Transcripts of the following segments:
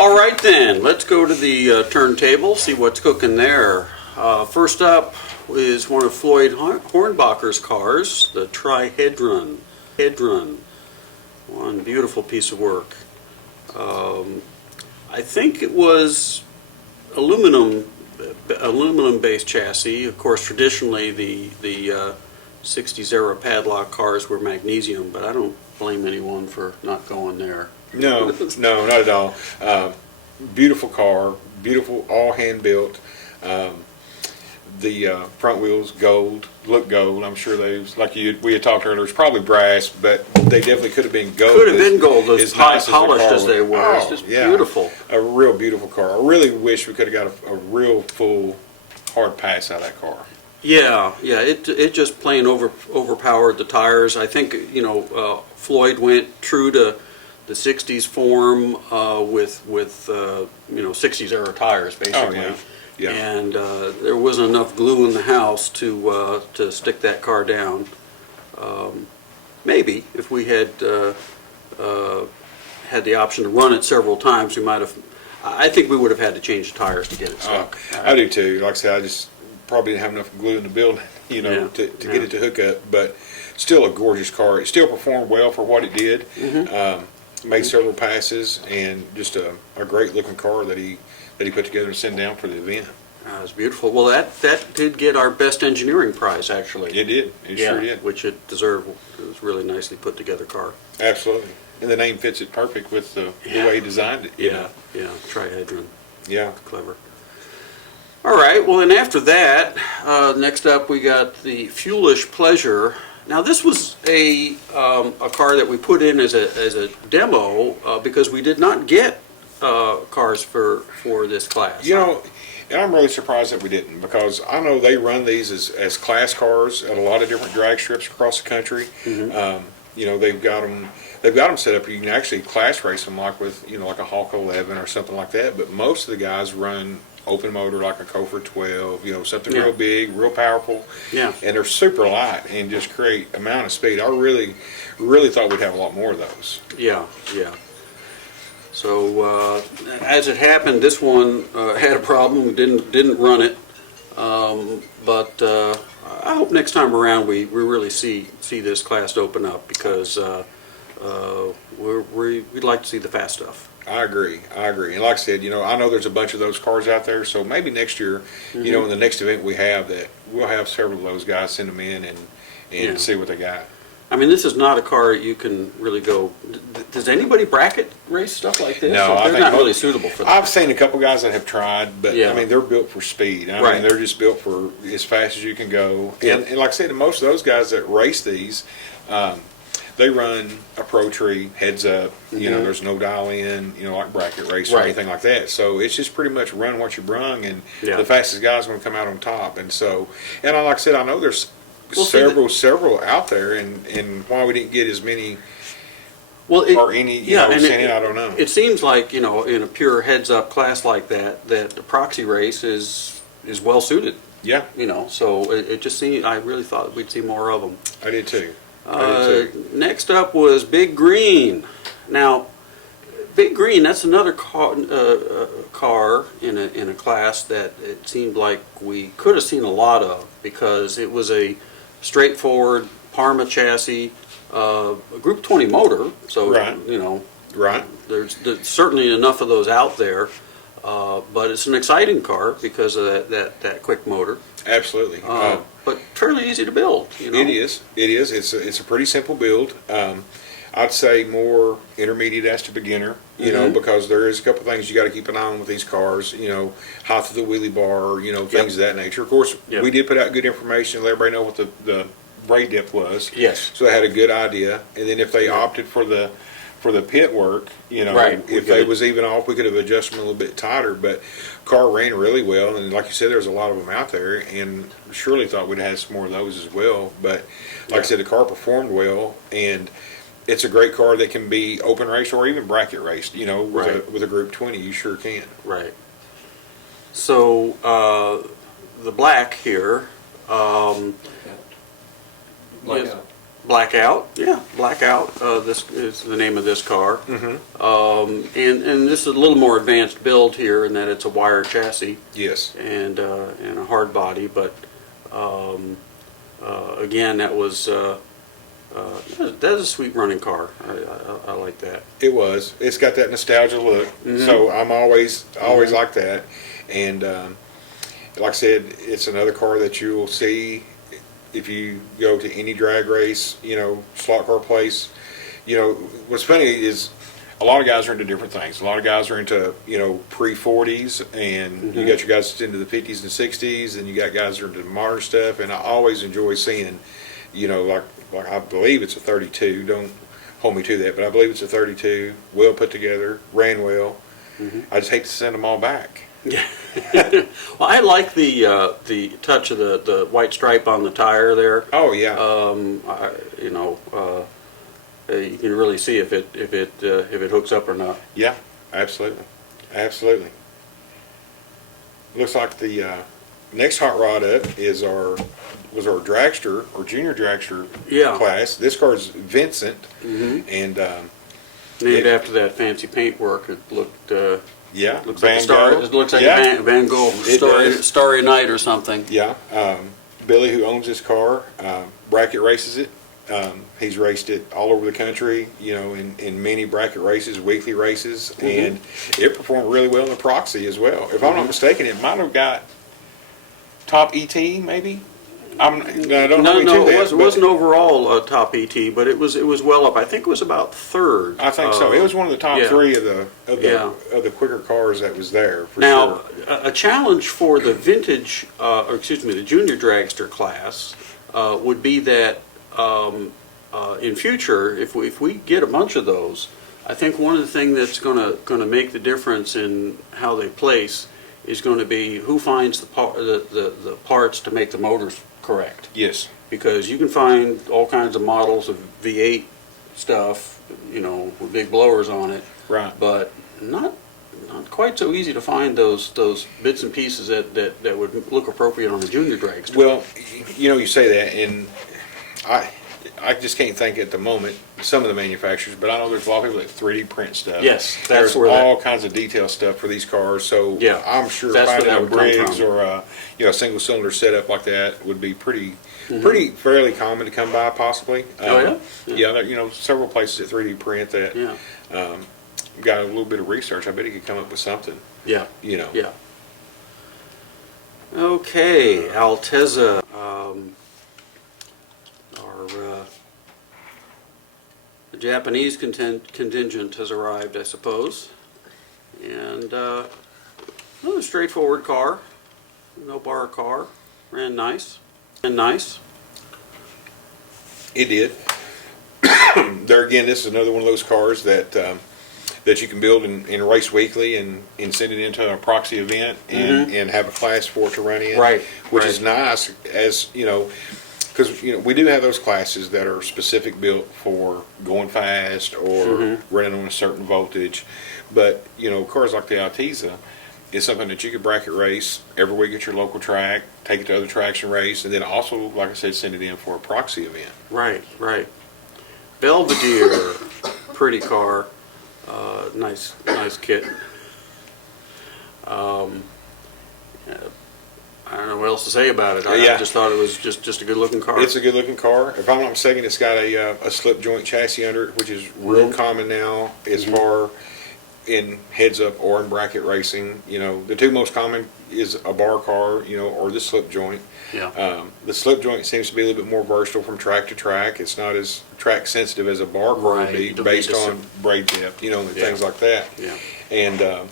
All right then, let's go to the turntable, see what's cooking there. First up is one of Floyd Hornbacher's cars, the Trihedron. One beautiful piece of work. I think it was aluminum-based chassis. Of course, traditionally the 60s era padlock cars were magnesium, but I don't blame anyone for not going there. No, no, not at all. Beautiful car, beautiful, all hand built. The front wheels gold, look gold. I'm sure we had talked earlier, it's probably brass, but they definitely could have been gold. Could have been gold, as nice polished the as they were. Oh, It's just yeah. beautiful. A real beautiful car. I really wish we could have got a real full hard pass out of that car. Yeah, it just plain overpowered the tires. I think, Floyd went true to the 60s form with 60s era tires, basically. Oh, yeah. Yeah. And there wasn't enough glue in the house to stick that car down. Maybe if we had had the option to run it several times, we might have. I think we would have had to change the tires to get it stuck. I do too. Like I said, I just probably didn't have enough glue in the building, to get it to hook up. But still a gorgeous car. It still performed well for what it did. Made several passes, and just a great looking car that he put together and sent down for the event. It was beautiful. Well, that did get our best engineering prize, actually. It did. It sure did. Which it deserved. It was a really nicely put together car. Absolutely. And the name fits it perfect with the way he designed it. Yeah, Trihedron. Yeah. Clever. All right, well, and after that, next up we got the Fuelish Pleasure. Now, this was a car that we put in as a demo because we did not get cars for this class. And I'm really surprised that we didn't, because I know they run these as class cars at a lot of different drag strips across the country. They've got them set up. You can actually class race them like with like a Hawk 11 or something like that. But most of the guys run open motor like a Cofer 12, something real big, real powerful. Yeah. And they're super light and just create amount of speed. I really, really thought we'd have a lot more of those. Yeah. So as it happened, this one had a problem. Didn't run it. But I hope next time around we really see this class open up, because we'd like to see the fast stuff. I agree. And like I said, I know there's a bunch of those cars out there, so maybe next year, in the next event we have, that we'll have several of those guys send them in and see what they got. I mean, this is not a car you can really go. Does anybody bracket race stuff like this? No, they're not really suitable for that. I've seen a couple guys that have tried, but I mean, they're built for speed. I mean, they're just built for as fast as you can go. And like I said, most of those guys that race these, they run a Pro Tree heads up. There's no dial in, like bracket race or anything like that. So it's just pretty much run what you brung, and the fastest guy's going to come out on top. And so, and like I said, I know there's several out there, and why we didn't get as many or any sent in, I don't know. It seems like in a pure heads up class like that the proxy race is well suited. Yeah. So it just seemed, I really thought we'd see more of them. I did too. Next up was Big Green. Now, Big Green, that's another car in a class that it seemed like we could have seen a lot of, because it was a straightforward Parma chassis, a Group 20 motor. So there's certainly enough of those out there, but it's an exciting car because of that quick motor. Absolutely. But fairly easy to build. It is. It's a pretty simple build. I'd say more intermediate as to beginner, because there is a couple things you got to keep an eye on with these cars, height of the wheelie bar, things of that nature. Of course, we did put out good information, let everybody know what the brake depth was. Yes. So they had a good idea. And then if they opted for the pit work, if they was even off, we could have adjusted them a little bit tighter. But car ran really well, and like you said, there's a lot of them out there, and surely thought we'd have some more of those as well. But like I said, the car performed well, and it's a great car that can be open race or even bracket raced. With a Group 20, you sure can. Right. So the black here. Blackout, yeah, Blackout. This is the name of this car. And this is a little more advanced build here in that it's a wire chassis. Yes. And a hard body, but again, that's a sweet running car. I like that. It was. It's got that nostalgia look. So I'm always like that. And like I said, it's another car that you will see if you go to any drag race, slot car place. What's funny is a lot of guys are into different things. A lot of guys are into, pre-40s, and you got your guys that's into the 50s and 60s, and you got guys that are into modern stuff. And I always enjoy seeing, like I believe it's a 32. Don't hold me to that, but I believe it's a 32. Well put together, ran well. I just hate to send them all back. Yeah. Well, I like the touch of the white stripe on the tire there. Oh yeah. You can really see if it hooks up or not. Yeah, absolutely, absolutely. Looks like the next hot rod up was our dragster or junior dragster class. This car's Vincent, and named after that fancy paintwork. It looked. Looks like Van Gogh. It looks like Yeah. a Van Gogh Starry Night or something. Yeah. Billy, who owns this car, bracket races it. He's raced it all over the country, in many bracket races, weekly races, and it performed really well in the proxy as well. If I'm not mistaken, it might have got top ET, maybe. I don't know. No, it wasn't overall top ET, but it was well up. I think it was about third. I think so. It was one of the top three of the quicker cars that was there. For now, sure. A challenge for the vintage, the junior dragster class, would be that in future, if we get a bunch of those, I think one of the things that's going to make the difference in how they place is going to be who finds the parts to make the motors correct. Yes. Because you can find all kinds of models of V8 stuff, with big blowers on it. Right. But not quite so easy to find those bits and pieces that would look appropriate on a junior dragster. Well, you say that, and I just can't think at the moment some of the manufacturers, but I know there's a lot of people that 3D print stuff. Yes, there's all kinds of detail stuff for these cars. So yeah, I'm sure finding a Briggs or a single cylinder setup like that would be pretty fairly common to come by, possibly. Several places that 3D print that. Yeah. Got a little bit of research. I bet he could come up with something. Yeah. Yeah. Okay, Altezza. The Japanese contingent has arrived, I suppose, and another straightforward car, no bar car, ran nice. It did. There again, this is another one of those cars that you can build and race weekly and send it into a proxy event and have a class for it to run in, right? Which is nice, as because we do have those classes that are specific built for going fast or running on a certain voltage, but cars like the Altezza is something that you could bracket race every week at your local track, take it to other tracks and race, and then also, like I said, send it in for a proxy event. Right. Belvedere, pretty car, nice kit. I don't know what else to say about it. I just thought it was just a good looking car. It's a good looking car. If I'm not mistaken, it's got a slip joint chassis under it, which is real common now as far in heads up or in bracket racing. The two most common is a bar car, or the slip joint. Yeah. The slip joint seems to be a little bit more versatile from track to track. It's not as track sensitive as a bar car would be, based on braid depth, and things like that. Yeah. And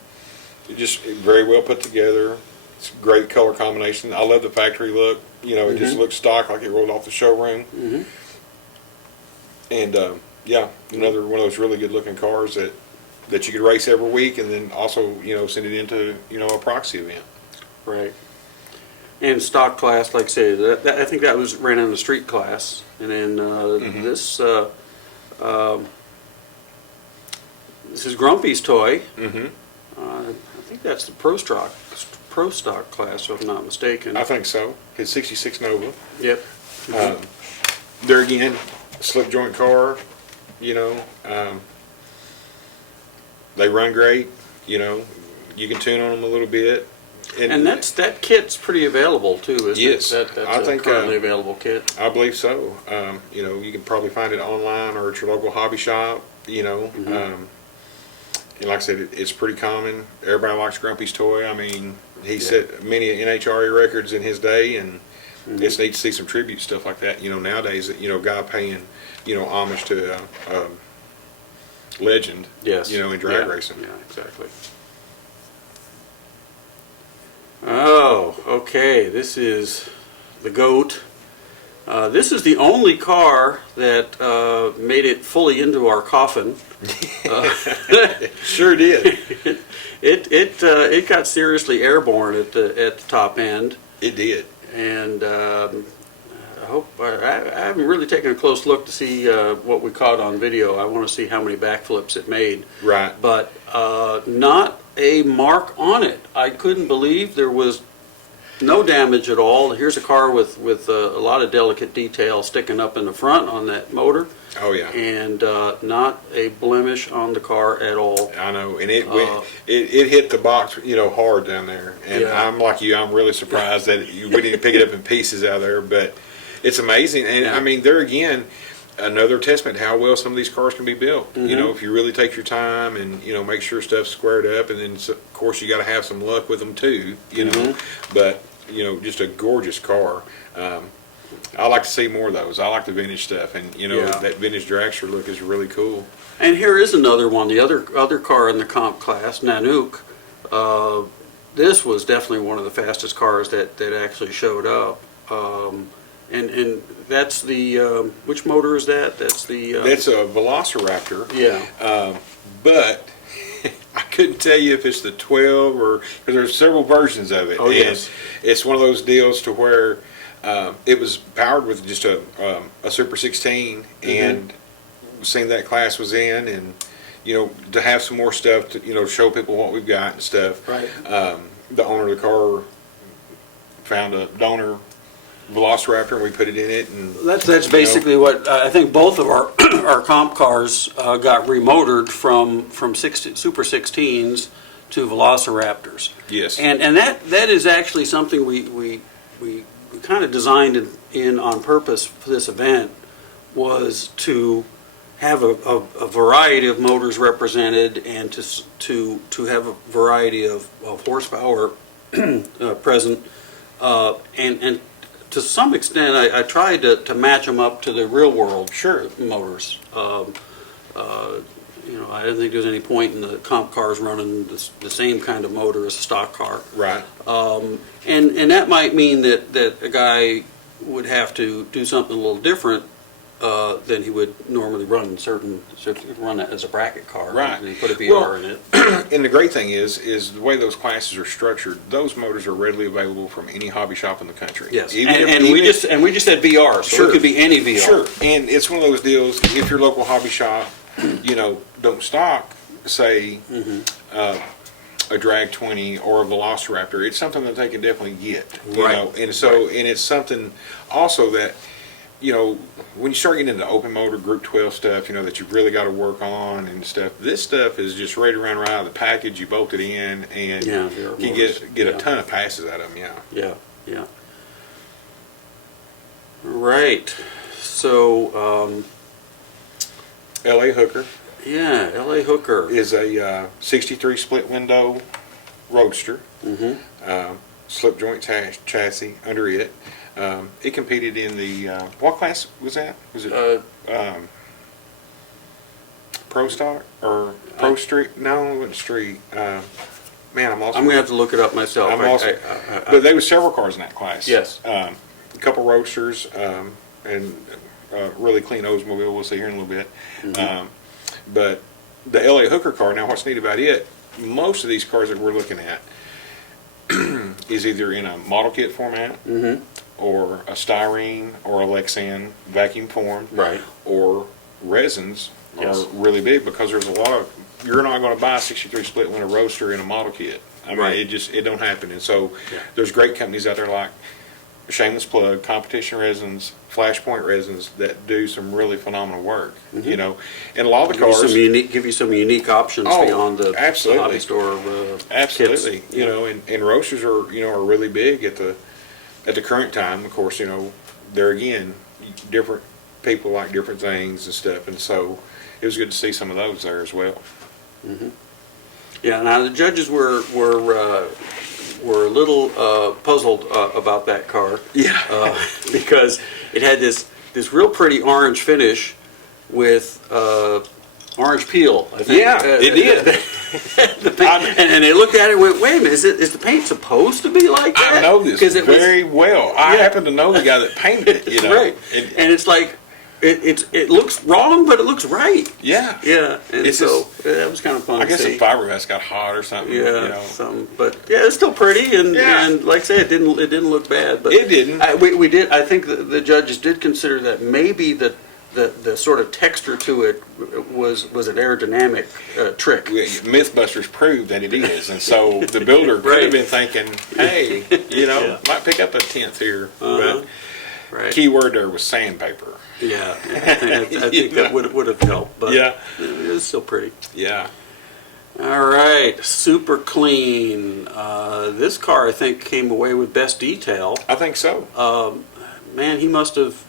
just very well put together. It's a great color combination. I love the factory look. It just looks stock, like it rolled off the showroom. And another one of those really good looking cars that you could race every week, and then also send it into a proxy event. Right. And stock class, like I said, I think that was ran on the street class, and then this is Grumpy's toy. I think that's the Pro Stock class, if I'm not mistaken. I think so. His '66 Nova. Yep. There again, slip joint car, they run great, you can tune on them a little bit. And that kit's pretty available too, isn't yes, it? That's I think currently available kit. I believe so. You can probably find it online or at your local hobby shop. And like I said, it's pretty common. Everybody likes Grumpy's toy. I mean, he set many NHRA records in his day, and it's neat to see some tribute stuff like that. Nowadays, guy paying, homage to legend. Yes. In drag racing. Yeah, exactly. Oh, okay. This is the GOAT. This is the only car that made it fully into our coffin. Sure did. It got seriously airborne at the top end. It did. And I haven't really taken a close look to see what we caught on video. I want to see how many backflips it made. Right. But not a mark on it. I couldn't believe there was no damage at all. Here's a car with a lot of delicate detail sticking up in the front on that motor. Oh yeah. And not a blemish on the car at all. I know, and it hit the box, hard down there. And I'm like you, I'm really surprised that we didn't pick it up in pieces out of there. But it's amazing, and I mean, there again, another testament to how well some of these cars can be built. If you really take your time and make sure stuff's squared up, and then of course you got to have some luck with them too. But just a gorgeous car. I like to see more of those. I like the vintage stuff, and that vintage dragster look is really cool. And here is another one. The other car in the comp class, Nanook. This was definitely one of the fastest cars that actually showed up. And that's the which motor is that? That's the that's a Velociraptor. Yeah. But I couldn't tell you if it's the 12 or because there's several versions of it. Oh yes. And it's one of those deals to where it was powered with just a Super 16, and seeing that class was in, and to have some more stuff to show people what we've got and stuff. Right. The owner of the car found a donor Velociraptor, and we put it in it, and That's basically what I think both of our our comp cars got remotored from Super 16s to Velociraptors. yes, And that is actually something we kind of designed in on purpose for this event, was to have a variety of motors represented, and to have a variety of horsepower present, and to some extent I tried to match them up to the real world motors. I didn't think there was any point in the comp cars running the same kind of motor as a stock car. right. And that might mean that a guy would have to do something a little different than he would normally run run that as a bracket car. Right. And put a VR in it. And the great thing is the way those classes are structured. Those motors are readily available from any hobby shop in the country. Yes. We just said VR, so it could be any VR. Sure. And it's one of those deals. If your local hobby shop, don't stock, say, a Drag 20 or a Velociraptor, it's something that they can definitely get. And so and it's something also that when you start getting into open motor Group 12 stuff, that you've really got to work on and stuff. This stuff is just ready to run right out of the package. You bolt it in, and you can get a ton of passes out of them. Yeah. Right. So. L.A. Hooker. Yeah, L.A. Hooker is a 63 split window roadster. Slip joint chassis under it. It competed in the what class was that? Was it Pro Stock or Pro Street? No, it wasn't Street. Man, I'm lost. I'm gonna have to look it up myself. I'm lost. But there were several cars in that class. Yes. A couple roadsters and really clean Oldsmobile. We'll see here in a little bit. But the L.A. Hooker car. Now, what's neat about it? Most of these cars that we're looking at is either in a model kit format, or a styrene or a Lexan vacuum formed, right? Or resins are really big, because there's a lot of, you're not going to buy a 63 split window roadster in a model kit. I mean, it don't happen. And so there's great companies out there like shameless plug, Competition Resins, Flashpoint Resins that do some really phenomenal work. You know, and a lot of the cars give you some unique options beyond the absolutely. hobby store. Absolutely, kits. you know, and roasters are really big at the current time. Of course, you know, there again, different people like different things and stuff, and so it was good to see some of those there as well. Yeah. Now the judges were a little puzzled about that car. Yeah. Because it had this real pretty orange finish with orange peel, I think. Yeah, it did. The paint, and they looked at it and went, wait a minute, is the paint supposed to be like that? I know this very well. I happen to know the guy that painted it, you know. Right. And it's like, it looks wrong, but it looks right. Yeah. Yeah. And it's so that was kind of fun. I guess to see. the fiberglass got hot or something. Yeah, you know. something. But yeah, it's still pretty, and like I say, it didn't look bad. But it didn't. We did. I think the judges did consider that maybe the sort of texture to it was an aerodynamic trick. Mythbusters proved that it is, and so the builder could have been thinking, hey, you know, might pick up a 10th here. But key word there was sandpaper. Yeah, I think that would have helped, but yeah, it was still pretty. Yeah. All right, super clean. This car, I think, came away with best detail. I think so. Man, he must have.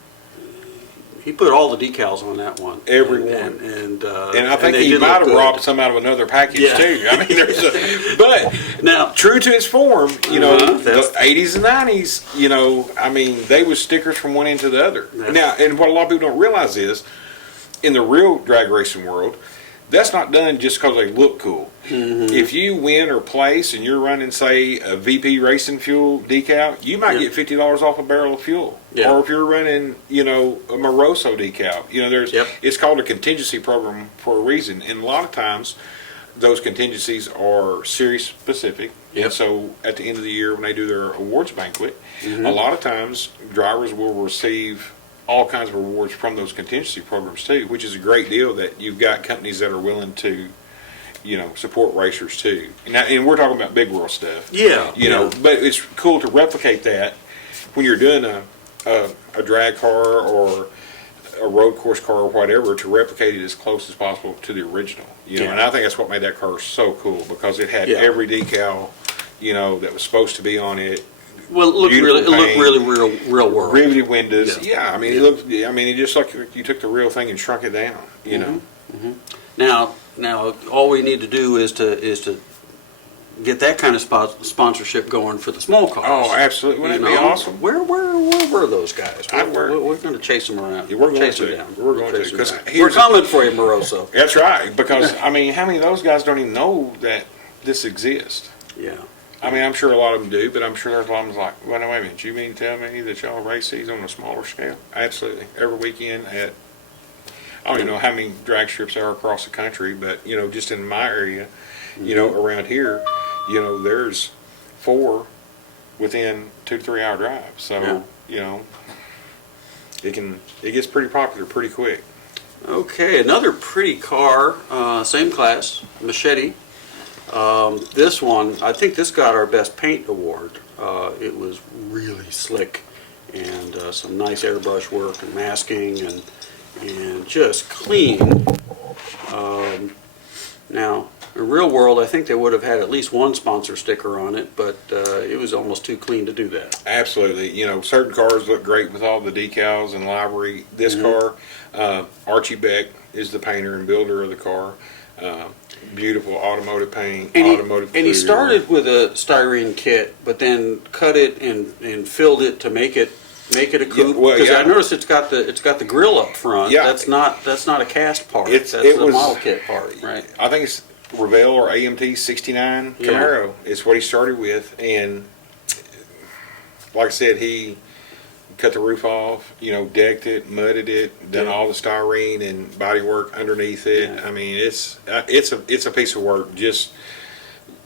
He put all the decals on that one. Every one. And I think he might have robbed some out of another package too. I mean, but now true to its form, you know, the 80s and 90s, you know, I mean, they was stickers from one end to the other. Now, and what a lot of people don't realize is, in the real drag racing world, that's not done just because they look cool. If you win or place and you're running, say, a VP Racing Fuel decal, you might get $50 off a barrel of fuel. Or if you're running, you know, a Moroso decal, you know, it's called a contingency program for a reason. And a lot of times, those contingencies are series specific. And so at the end of the year when they do their awards banquet, a lot of times drivers will receive all kinds of rewards from those contingency programs too, which is a great deal that you've got companies that are willing to, you know, support racers too. And we're talking about big world stuff. Yeah. You know, but it's cool to replicate that when you're doing a drag car or a road course car or whatever, to replicate it as close as possible to the original. You know, and I think that's what made that car so cool, because it had every decal, you know, that was supposed to be on it. Well, it looked really real world. Riveted windows. Yeah, I mean, it looked. I mean, it just like you took the real thing and shrunk it down. You know. Now, all we need to do is to get that kind of sponsorship going for the small cars. Oh, absolutely! Wouldn't it be awesome? Where were those guys? We're going to chase them around. We're going to. Down. We're going to. Because we're coming for you, Moroso. That's right. Because I mean, how many of those guys don't even know that this exists? Yeah. I mean, I'm sure a lot of them do, but I'm sure there's a lot of them like, well, no, wait a minute, you mean to tell me that y'all race these on a smaller scale? Absolutely. Every weekend at, I don't even know how many drag strips there are across the country, but, you know, just in my area, you know, around here, you know, there's 4 within 2 to 3 hour drive. So, you know, it gets pretty popular pretty quick. Okay, another pretty car, same class, Machete. This one, I think this got our best paint award. It was really slick, and some nice airbrush work and masking, and just clean. Now, in real world, I think they would have had at least one sponsor sticker on it, but it was almost too clean to do that. Absolutely. You know, certain cars look great with all the decals and livery. This car, Archie Beck is the painter and builder of the car. Beautiful automotive paint, automotive. And he started with a styrene kit, but then cut it and filled it to make it a coupe. Because I noticed it's got the grill up front. Yeah. That's not a cast part. That's a model kit part, right? I think it's Revell or AMT 69 Camaro. It's what he started with, and like I said, he cut the roof off, you know, decked it, mudded it, done all the styrene and body work underneath it. I mean, it's a piece of work, just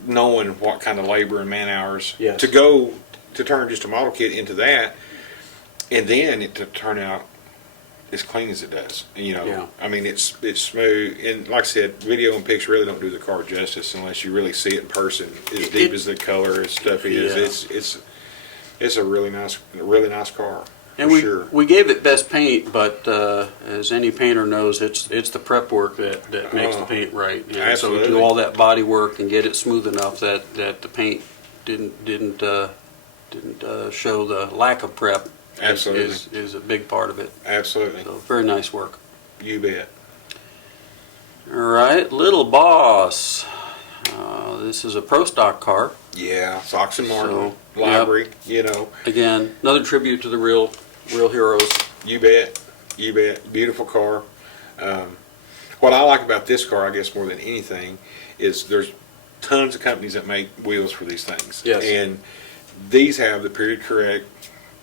knowing what kind of labor and man hours to turn just a model kit into that, and then it to turn out as clean as it does. You know, I mean, it's smooth, and like I said, video and picture really don't do the car justice unless you really see it in person. As deep as the color and stuff is, It's a really nice car. And we gave it best paint, but as any painter knows, it's the prep work that makes the paint right. And absolutely. So do all that body work and get it smooth enough that the paint didn't show the lack of prep. Absolutely. Is a big part of it. Absolutely. So very nice work. You bet. All right, Little Boss. This is a pro stock car. Yeah, Sox and Martin So, library. You know. Again, another tribute to the real heroes. You bet. You bet. Beautiful car. What I like about this car, I guess, more than anything, is there's tons of companies that make wheels for these things. Yes. And these have the period correct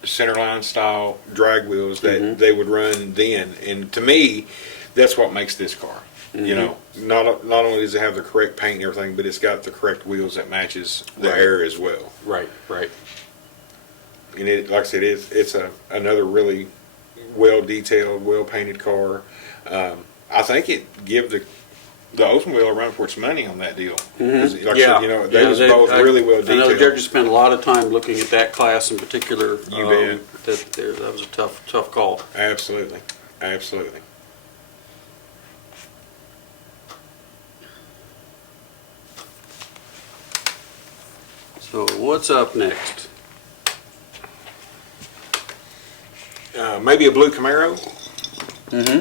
centerline style drag wheels that they would run then. And to me, that's what makes this car. You know, not only does it have the correct paint and everything, but it's got the correct wheels that matches the air as well. Right. And it, like I said, it's another really well detailed, well painted car. I think it give the Oldsmobile a run for its money on that deal. Like I said, you know, they was both really well detailed. I know Derek spent a lot of time looking at that class in particular. You bet. That was a tough call. Absolutely. So what's up next? Maybe a blue Camaro.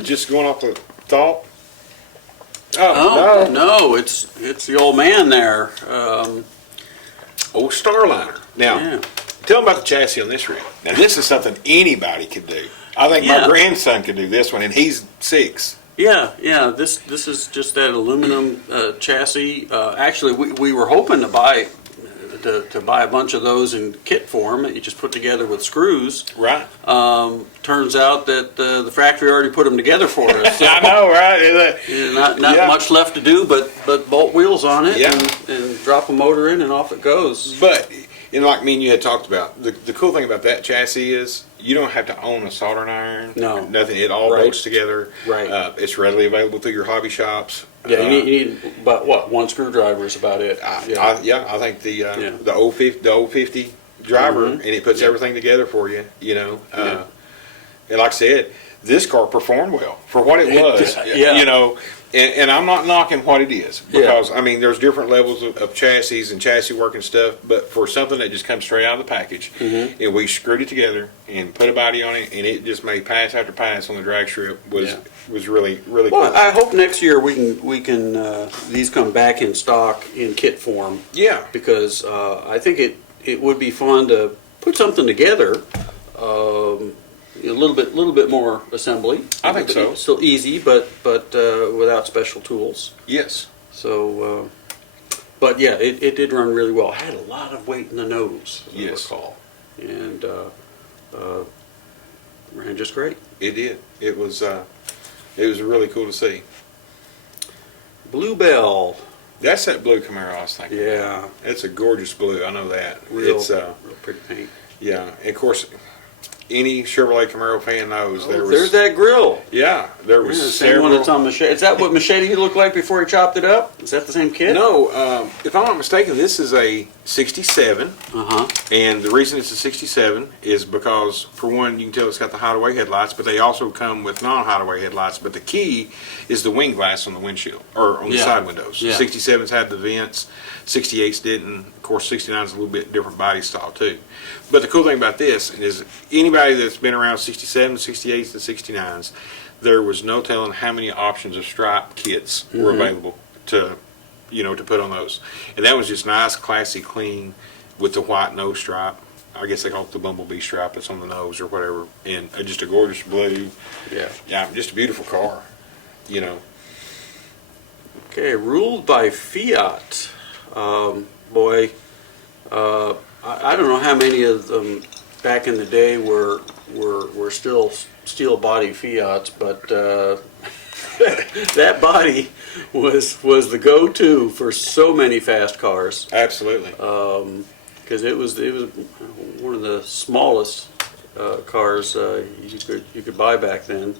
Just going off the thought. Oh no, it's the old man there. Old Starliner. Now, Yeah. tell them about the chassis on this rig. Now, this is something anybody could do. I think my grandson could do this one, and he's 6. Yeah. This is just that aluminum chassis. Actually, we were hoping to buy a bunch of those in kit form that you just put together with screws. Right. Turns out that the factory already put them together for us. So, I know, right? not much left to do, but bolt wheels on it and drop a motor in and off it goes. But, and like me and you had talked about, the cool thing about that chassis is you don't have to own a soldering iron. No. Nothing. It all bolts together. Right. It's readily available through your hobby shops. Yeah, you need about one screwdriver is about it. I think the old 50 driver, and it puts everything together for you. You know, and like I said, this car performed well for what it was. You know, and I'm not knocking what it is because I mean there's different levels of chassis and chassis work and stuff, but for something that just comes straight out of the package, and we screwed it together and put a body on it, and it just made pass after pass on the drag strip was really cool. Well, I hope next year we can these come back in stock in kit form. Yeah, because I think it would be fun to put something together. A little bit more assembly. I think so. Still easy, but without special tools. Yes. So, but yeah, it did run really well. It had a lot of weight in the nose, as I recall, and ran just great. It did. It was really cool to see. Bluebell. That's that blue Camaro I was thinking. Yeah. It's a gorgeous blue. I know that. Real pretty paint. Yeah. And of course, any Chevrolet Camaro fan knows there's that grill. Yeah, there was the several. same one that's on Machete. Is that what Machete looked like before he chopped it up? Is that the same kit? No, if I'm not mistaken, this is a 67. And the reason it's a 67 is because, for one, you can tell it's got the hideaway headlights, but they also come with non-hideaway headlights. But the key is the wing glass on the windshield, or on the side windows. Yeah. 67s had the vents, 68s didn't. Of course, 69 is a little bit different body style, too. But the cool thing about this is anybody that's been around 67, 68s, and 69s, there was no telling how many options of stripe kits were available to put on those. And that was just nice, classy, clean with the white nose stripe. I guess they call it the bumblebee stripe that's on the nose or whatever. And just a gorgeous blue. Yeah, just a beautiful car, you know. Okay, ruled by Fiat. Boy, I don't know how many of them back in the day were still steel body Fiats, but that body was the go-to for so many fast cars. Absolutely. Because it was one of the smallest cars you could buy back then.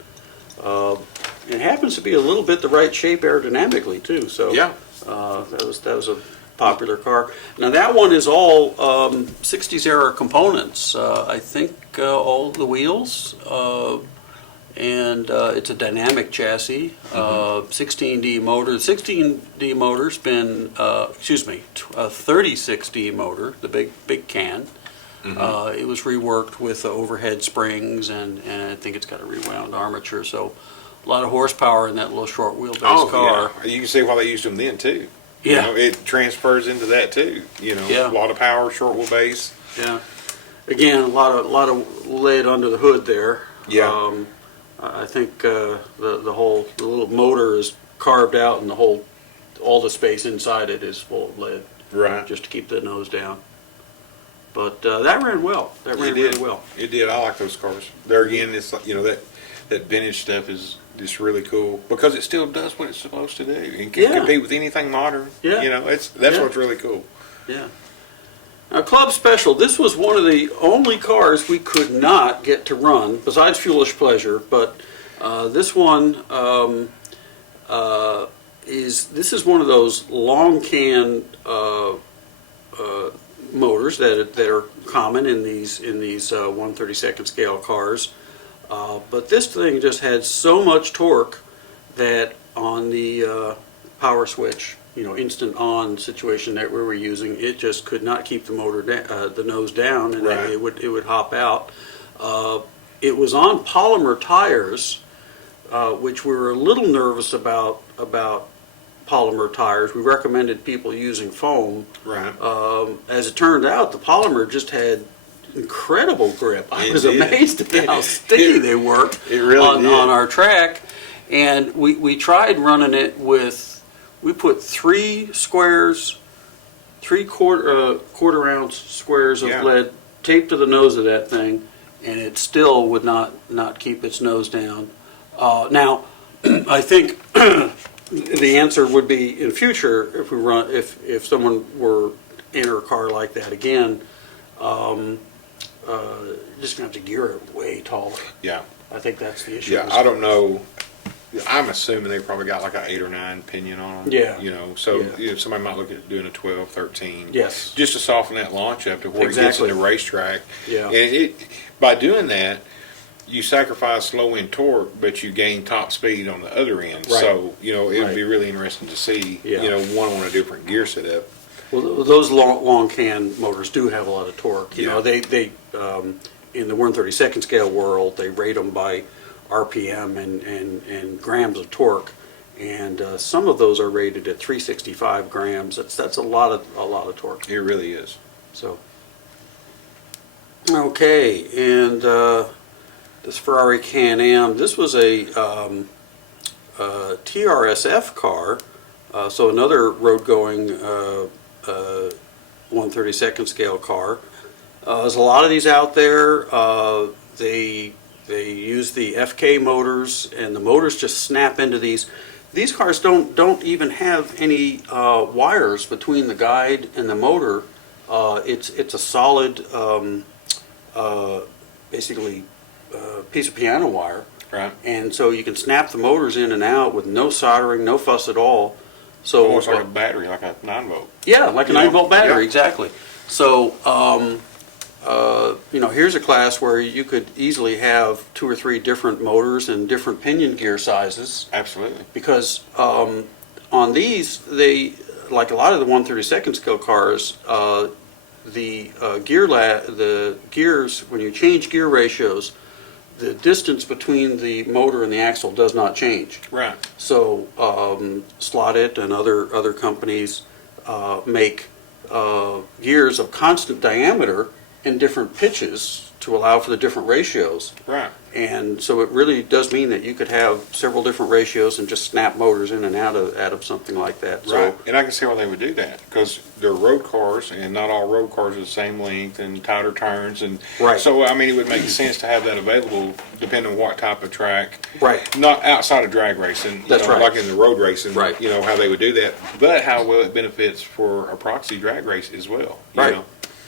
It happens to be a little bit the right shape aerodynamically too. So yeah, that was a popular car. Now that one is all 60s era components. I think all the wheels, and it's a dynamic chassis, 16D motor. The 16D motor's been, a 36D motor, the big can. It was reworked with overhead springs, and I think it's got a rewound armature, so a lot of horsepower in that little short wheelbase car. Yeah. You can see why they used them then too. Yeah. You know, it transfers into that too. You know, Yeah. a lot of power, short wheelbase. Yeah. Again, a lot of lead under the hood there. Yeah. I think the little motor is carved out, and all the space inside it is full of lead, Right. just to keep the nose down. But that ran well. That ran really well. It did. I like those cars. There again, it's like, that vintage stuff is just really cool because it still does what it's supposed to do and can compete with anything modern. Yeah. That's what's really cool. Yeah. Now, Club Special, this was one of the only cars we could not get to run, besides Foolish Pleasure, but this one is one of those long can motors that are common in these 1/32 scale cars. But this thing just had so much torque that on the power switch, instant on situation that we were using, it just could not keep the motor the nose down, and Right. it would hop out. It was on polymer tires, which we were a little nervous about polymer tires. We recommended people using foam. Right. As it turned out, the polymer just had incredible grip. I was amazed at how sticky they were on our track. And we tried running it with, we put 3 quarter ounce squares of lead taped to the nose of that thing, and it still would not keep its nose down. Now, I think the answer would be in future, if someone were in a car like that again, just gonna have to gear it way taller. Yeah. I think that's the issue. Yeah, I don't know. I'm assuming they probably got like an 8 or 9 pinion on them. Yeah. So somebody might look at doing a 12, 13. Yes. Just to soften that launch up to where it gets in the racetrack. Yeah. And by doing that, you sacrifice low end torque, but you gain top speed on the other end. Right. So, it would be really interesting to see, one on a different gear setup. Well, those long can motors do have a lot of torque. They in the 1/32 scale world, they rate them by RPM and grams of torque, and some of those are rated at 365 grams. That's a lot of torque. It really is. So, okay, and this Ferrari Can-Am, this was a TRSF car, so another road-going 1/32 scale car. There's a lot of these out there. They use the FK motors, and the motors just snap into these. These cars don't even have any wires between the guide and the motor. It's a solid, basically, piece of piano wire. Right. And so you can snap the motors in and out with no soldering, no fuss at all. So almost like a battery, like a 9-volt. Yeah, like a 9-volt battery, exactly. So, here's a class where you could easily have 2 or 3 different motors and different pinion gear sizes. Absolutely. Because on these, they, like a lot of the 1/32 scale cars, the gears, when you change gear ratios, the distance between the motor and the axle does not change. Right. So Slot-It and other companies make gears of constant diameter in different pitches to allow for the different ratios. Right. And so it really does mean that you could have several different ratios and just snap motors in and out of something like that. Right. So, And I can see why they would do that because they're road cars, and not all road cars are the same length and tighter turns, and Right. so it would make sense to have that available depending on what type of track. Right. Not outside of drag racing. That's right. Like in the road racing. Right. How they would do that, but how well it benefits for a proxy drag race as well. Right.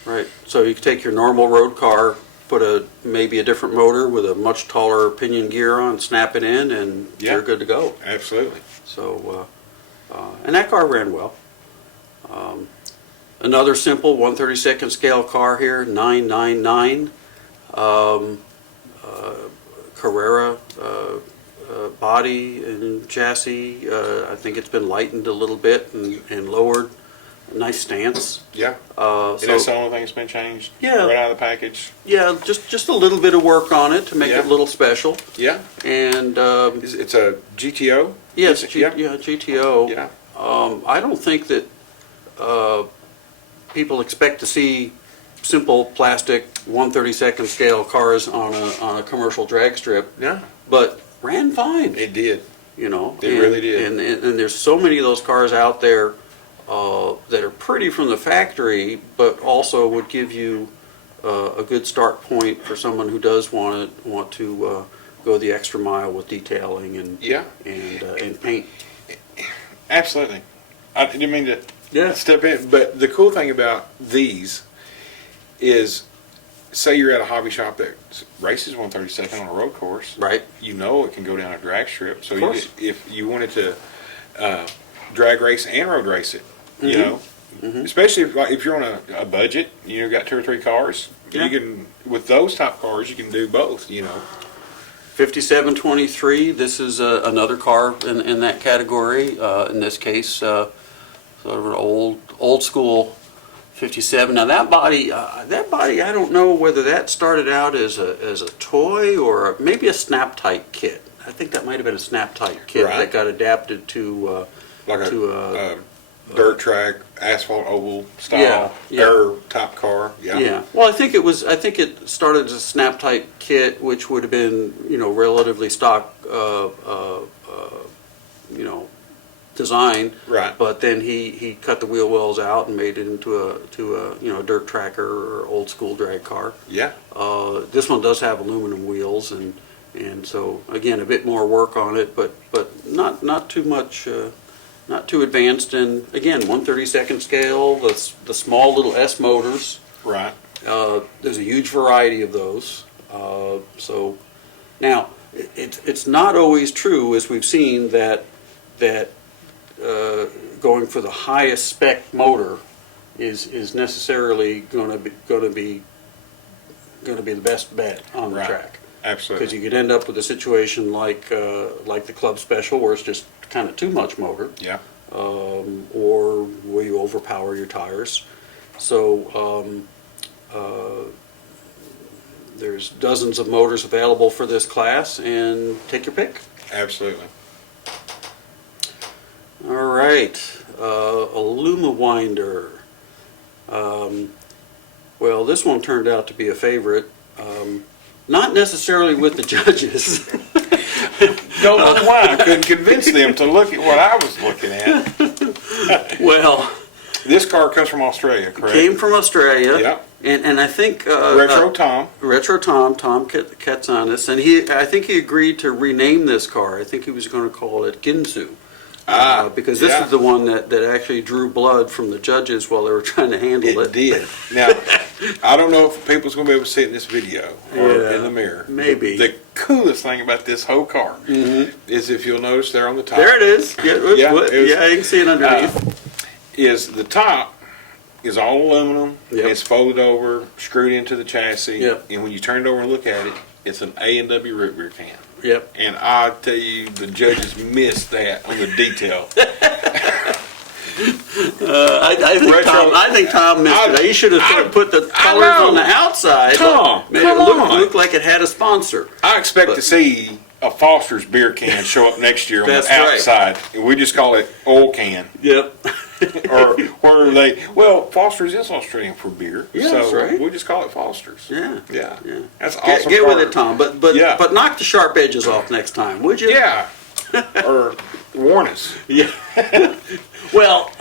Right. So you could take your normal road car, put maybe a different motor with a much taller pinion gear on, snap it in, and you're good to go. Absolutely. So, and that car ran well. Another simple 1/32 scale car here, 999. Carrera body and chassis. I think it's been lightened a little bit and lowered. Nice stance. Yeah. So And that's the only thing that's been changed? Yeah. Right out of the package? Yeah, just a little bit of work on it to make it a little special. Yeah. And It's a GTO? yes, Yeah. GTO. Yeah. I don't think that people expect to see simple plastic 1/32 scale cars on a commercial drag strip. Yeah. But ran fine. It did. You know, It really did. And there's so many of those cars out there that are pretty from the factory, but also would give you a good start point for someone who does want to go the extra mile with detailing and paint. Absolutely. I didn't mean to step in, but the cool thing about these is, say you're at a hobby shop that races 1/32 on a road course, right? You know it can go down a drag strip. So if you wanted to drag race and road race it, you know, especially if you're on a budget, you know, got 2 or 3 cars, you can, with those type cars, you can do both, you know. 5723. This is another car in that category. In this case, sort of an old school 57. Now that body, I don't know whether that started out as a toy or maybe a snap tight kit. I think that might have been a snap tight kit that got adapted to a dirt track, asphalt oval style air type car. Yeah. Well, I think it started as a snap type kit, which would have been, you know, relatively stock, you know, design. Right. But then he cut the wheel wells out and made it into a you know, dirt tracker or old school drag car. Yeah. This one does have aluminum wheels and so again a bit more work on it, but not too much. Not too advanced, and again, 1/32 scale, the small little S motors. Right. There's a huge variety of those. So now, it's not always true, as we've seen, that going for the highest spec motor is necessarily going to be the best bet on the track. Absolutely. Because you could end up with a situation like the Club Special, where it's just kind of too much motor. Yeah. Or where you overpower your tires. So there's dozens of motors available for this class, and take your pick. Absolutely. All right, a Luma Winder. Well, this one turned out to be a favorite. Not necessarily with the judges. Don't know why I couldn't convince them to look at what I was looking at. Well, this car comes from Australia, correct? Came from Australia. Yep. And I think Retro Tom Katsanis, and I think he agreed to rename this car. I think he was going to call it Ginsu. Because this is the one that actually drew blood from the judges while they were trying to handle it. It did. Now, I don't know if people's going to be able to see it in this video or in the mirror. Maybe. The coolest thing about this whole car is, if you'll notice there on the top. There it is. Yeah, you can see it underneath. Is the top is all aluminum. Yep. It's folded over, screwed into the chassis. Yep. And when you turn it over and look at it, it's an A&W root beer can. Yep. And I tell you, the judges missed that on the detail. I think Tom missed it. He should have put the colors on the outside. Tom, made it look like it had a sponsor. I expect to see a Foster's beer can show up next year on the outside. Right. We just call it oil can. Yep. Or Foster's is Australian for beer. Yeah, so that's right. We just call it Foster's. Yeah. That's awesome. Get with it, Tom. But knock the sharp edges off next time, would you? Yeah. Or warn us. Yeah. Well,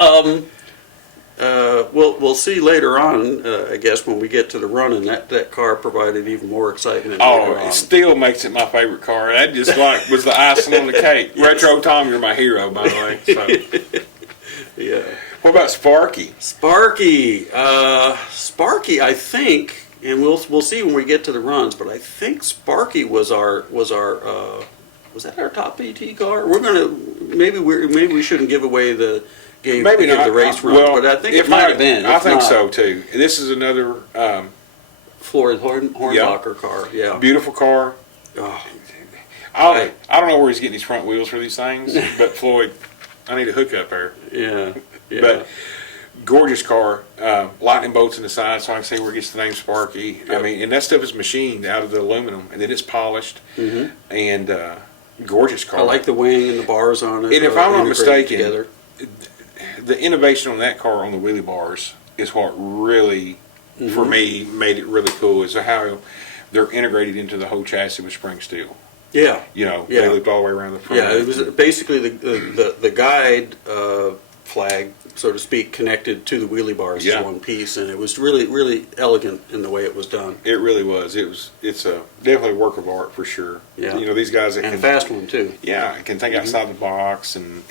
we'll see later on. I guess when we get to the running, that car provided even more excitement. It still makes it my favorite car. That just was the icing on the cake. Yes. Retro Tom, you're my hero, by the way. So. Yeah. What about Sparky? Sparky, I think, and we'll see when we get to the runs. But I think Sparky was that our top PT car? Maybe we shouldn't give away the maybe give not the race run, well, but I think if it might not, have been. I If think not, so too. This is another Floyd Hornbacher car. Yeah, beautiful car. oh, I don't know where he's getting his front wheels for these things, but Floyd, I need a hookup there. yeah, yeah. But gorgeous car, lightning bolts in the side, so I can see where it gets the name Sparky. Yep. I mean, and that stuff is machined out of the aluminum, and then it's polished, Mhm. and gorgeous car. I like the wing and the bars on it. And if I'm not integrated mistaken, together. the innovation on that car on the wheelie bars is what really, for me, made it really cool. Is how they're integrated into the whole chassis with spring steel. Yeah, You know, Yeah. they looped all the way around the front. yeah. It was basically the guide flag, so to speak, connected to the wheelie bars Yeah. as one piece, and it was really elegant in the way it was done. It really was. It's a definitely a work of art for sure. Yeah. You know, these guys that And a can fast one too. yeah, can think outside the box, and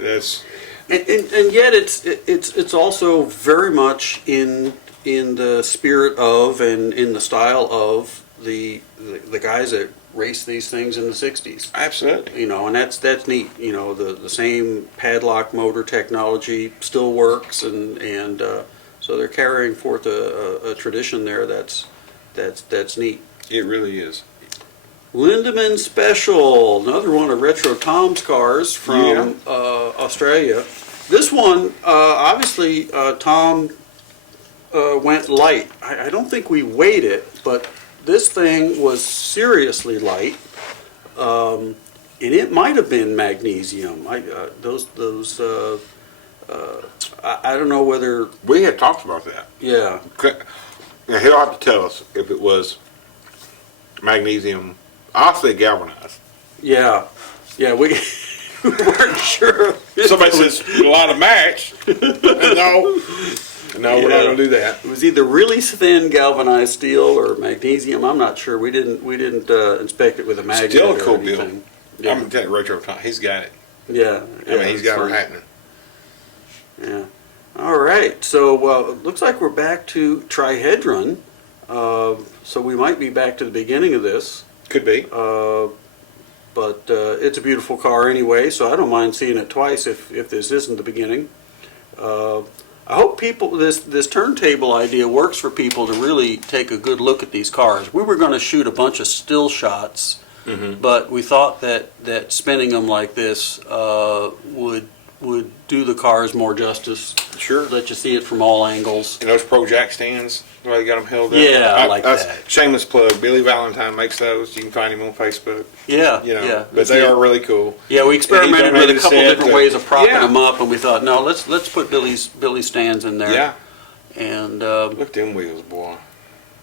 that's And yet it's also very much in the spirit of and in the style of the guys that raced these things in the 60s. absolutely. You know, and that's neat. You know, the same padlock motor technology still works, and so they're carrying forth a tradition there that's neat. It really is. Lindemann Special, another one of Retro Tom's cars from Australia. This one, obviously, Tom went light. I don't think we weighed it, but this thing was seriously light, and it might have been magnesium. I don't know whether. We had talked about that. Yeah, Now he'll have to tell us if it was magnesium. I'll say galvanized. yeah. We we weren't sure. Somebody says a lot of match. No, we're not going to do that. It was either really thin galvanized steel or magnesium. I'm not sure. We didn't inspect it with a magnet Still a or cool anything. deal. I'm going to tell you, Retro Tom, he's got it. Yeah, I mean, he's got it it happening. Yeah. All right. So it looks like we're back to trihedron. So we might be back to the beginning of this. Could be. But it's a beautiful car anyway, so I don't mind seeing it twice if this isn't the beginning. I hope this turntable idea works for people to really take a good look at these cars. We were going to shoot a bunch of still shots, but we thought that spinning them like this would do the cars more justice. Sure. Let you see it from all angles. And those Pro Jack stands, the way they got them held up. Yeah, I like that's that. Shameless plug. Billy Valentine makes those. You can find him on Facebook. Yeah, You know, yeah. but they are really cool. Yeah, we experimented with a donated a couple set different to- ways of propping Yeah. them up, and we thought, no, let's put Billy's stands in there. Yeah. And Look at them wheels, boy.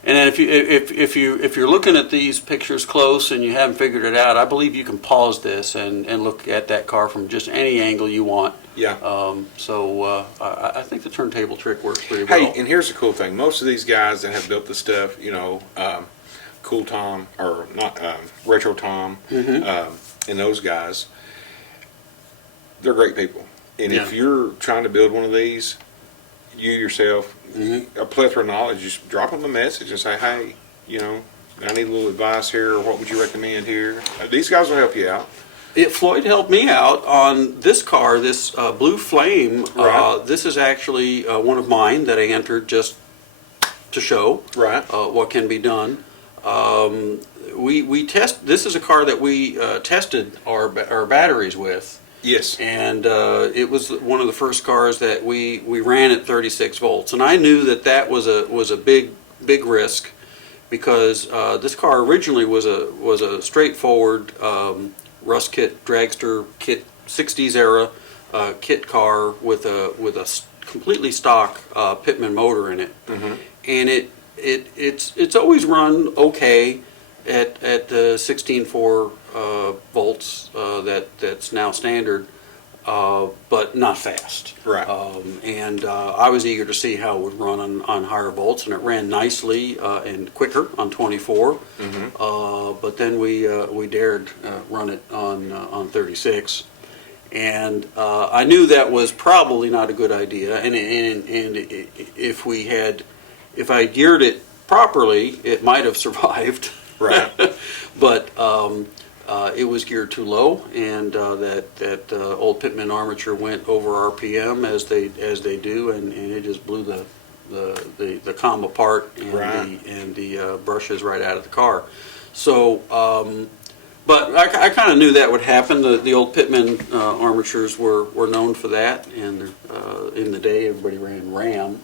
and then if you're looking at these pictures close and you haven't figured it out, I believe you can pause this and look at that car from just any angle you want. Yeah. I think the turntable trick works pretty well. Hey, and here's the cool thing. Most of these guys that have built the stuff, you know, Cool Tom, or not, Retro Tom, and those guys, they're great people. And if Yeah. you're trying to build one of these, you yourself, a plethora of knowledge, just drop them a message and say, hey, you know, I need a little advice here, or what would you recommend here? These guys will help you out. Floyd helped me out on this car, this Blue Flame. Right. This is actually one of mine that I entered just to show Right. what can be done. This is a car that we tested our batteries with. Yes. And it was one of the first cars that we ran at 36 volts, and I knew that was a big risk, because this car originally was a straightforward rust kit dragster kit 60s era kit car with a completely stock Pitman motor in it, and it's always run okay at the 16.4 volts that's now standard, but not fast. Right. And I was eager to see how it would run on higher volts, and it ran nicely and quicker on 24. But then we dared run it on 36, and I knew that was probably not a good idea. And if I geared it properly, it might have survived. Right. But it was geared too low, and that old Pitman armature went over RPM as they do, and it just blew the comm apart and the brushes right out of the car. So, but I kind of knew that would happen. The old Pitman armatures were known for that, and in the day everybody ran Ram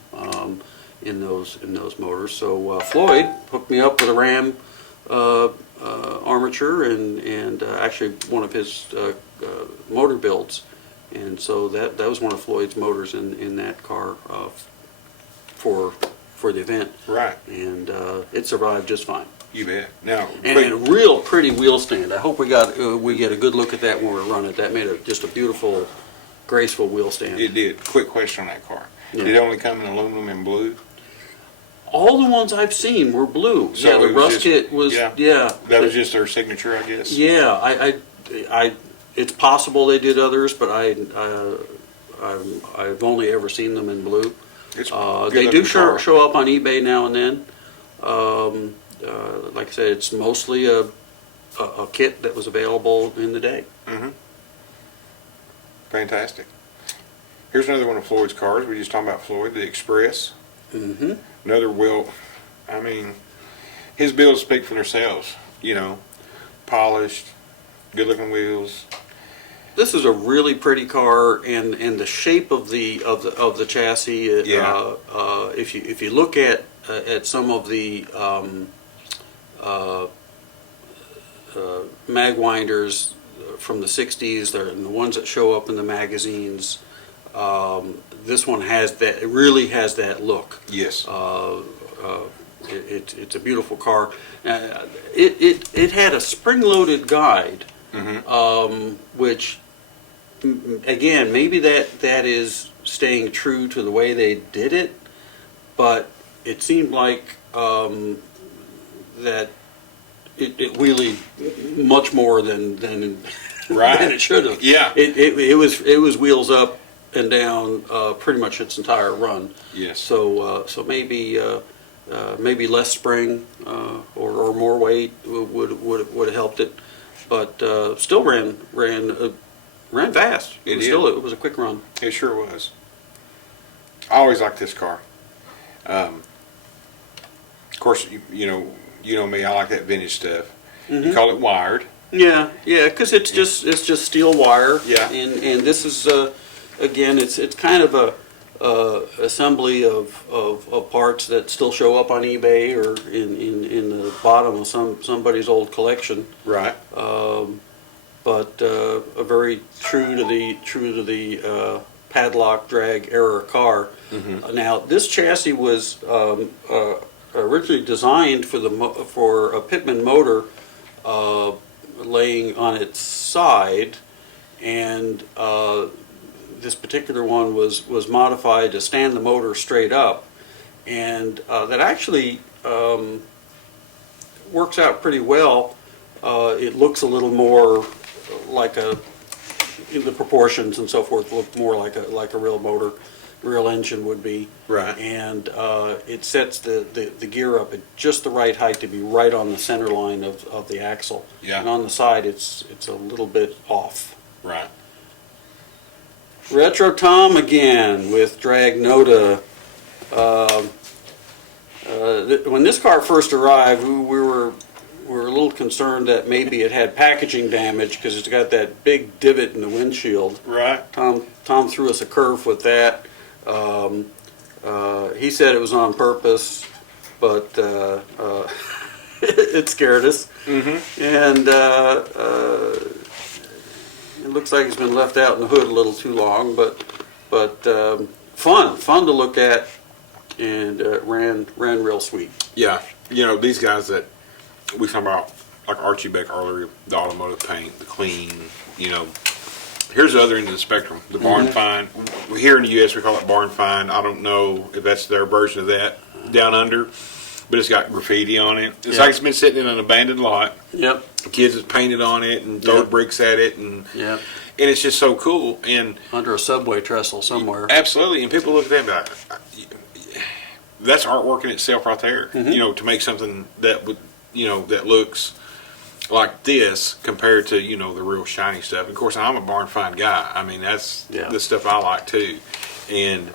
in those motors. So Floyd hooked me up with a Ram armature and actually one of his motor builds, and so that was one of Floyd's motors in that car for the event. Right. And it survived just fine. You bet. Now, and a real pretty wheel stand. I hope we get a good look at that when we run it. That made just a beautiful, graceful wheel stand. It did. Quick question on that car. Yeah. Did it only come in aluminum and blue? All the ones I've seen were blue. So yeah, the rust kit was That was just their signature, I guess. Yeah, I it's possible they did others, but I've only ever seen them in blue. They do show up on eBay now and then. Like I said, it's mostly a kit that was available in the day. Mm-hmm. Fantastic. Here's another one of Floyd's cars. We were just talking about Floyd, the Express. Mm-hmm. Another wheel. I mean, his builds speak for themselves. You know, polished, good-looking wheels. This is a really pretty car, and the shape of the chassis. If you look at some of the mag winders from the '60s, they're the ones that show up in the magazines. This one has that. It really has that look. Yes. It's a beautiful car. It had a spring-loaded guide, which again maybe that is staying true to the way they did it, but it seemed like that it wheelied much more than right. than it should have. Yeah. It was wheels up and down pretty much its entire run. Yes. So maybe less spring or more weight would have helped it, but still ran fast. It was a quick run. It sure was. I always liked this car. Of course, you know me. I like that vintage stuff. Mm-hmm. You call it wired. Yeah, because it's just steel wire. Yeah. And this is again, it's kind of a assembly of parts that still show up on eBay or in the bottom of somebody's old collection. Right. But a very true to the padlock drag era car. Mm-hmm. Now this chassis was originally designed for a Pitman motor laying on its side, and this particular one was modified to stand the motor straight up, and that actually works out pretty well. It looks a little more like in the proportions and so forth, look more like a real motor, real engine would be. Right. And it sets the gear up at just the right height to be right on the center line of the axle. Yeah. And on the side, it's a little bit off. Right. Retro Tom again with Drag Noda. When this car first arrived, we were a little concerned that maybe it had packaging damage because it's got that big divot in the windshield. Right. Tom threw us a curve with that. He said it was on purpose, but it scared us. Mm-hmm. And it looks like it's been left out in the hood a little too long, but fun to look at, and ran real sweet. Yeah, these guys that we talked about, like Archie Beck earlier, the automotive paint, the clean. Here's the other end of the spectrum, the barn find. Here in the U.S. we call it barn find. I don't know if that's their version of that down under, but it's got graffiti on it. It's like it's been sitting in an abandoned lot. Yep. Kids have painted on it and thrown bricks at it, and it's just so cool. And under a subway trestle somewhere. Absolutely, and people look at that and like, that's artwork in itself right there. Mm-hmm. To make something that would that looks like this compared to, the real shiny stuff. Of course, I'm a barn find guy. I mean, that's the stuff I like too. And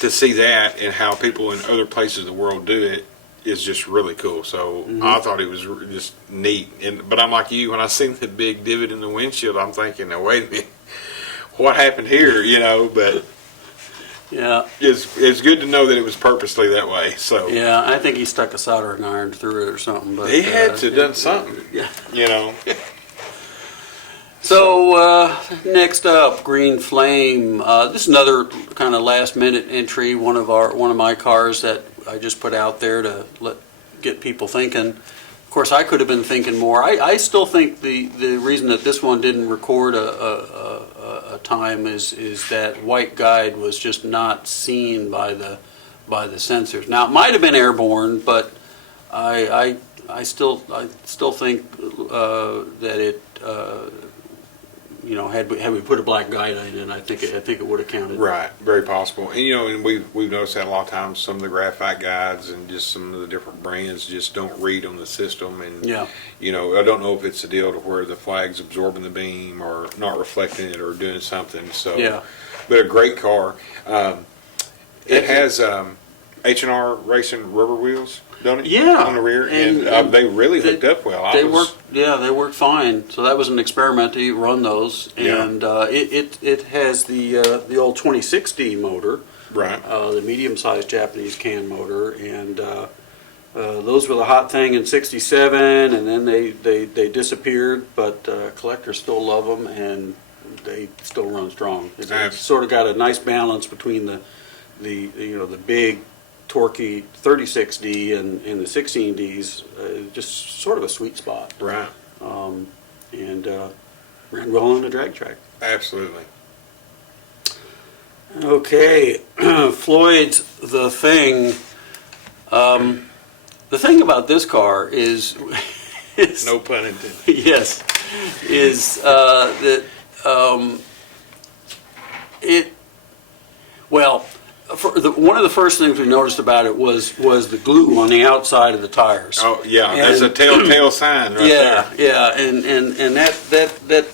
to see that and how people in other places of the world do it is just really cool. So I thought it was just neat. But I'm like you, when I seen the big divot in the windshield, I'm thinking, now wait a minute, what happened here? But yeah, it's good to know that it was purposely that way. So yeah, I think he stuck a soldering iron through it or something. But he had to have done something. Yeah. So next up, Green Flame. This is another kind of last minute entry. One of my cars that I just put out there to get people thinking. Of course, I could have been thinking more. I still think the reason that this one didn't record a time is that white guide was just not seen by the sensors. Now it might have been airborne, but I still think that it. Had we put a black guide in it, I think it would have counted. Right, very possible. And and we've noticed that a lot of times. Some of the graphite guides and just some of the different brands just don't read on the system. And I don't know if it's a deal to where the flag's absorbing the beam or not reflecting it or doing something. So but a great car. It has H&R Racing rubber wheels, don't it? Yeah, on the rear, and they really hooked up well. They worked fine. So that was an experiment to run those, and it has the old 26D motor, right? The medium-sized Japanese can motor, and those were the hot thing in '67, and then they disappeared. But collectors still love them, and they still run strong. It's sort of got a nice balance between the big torquey 36D and the 16Ds, just sort of a sweet spot. Right. And ran well on the drag track. Absolutely. Okay, Floyd's The Thing. The thing about this car is no pun intended. Yes, is that one of the first things we noticed about it was the glue on the outside of the tires. Oh yeah, that's a telltale sign right there. Yeah, and that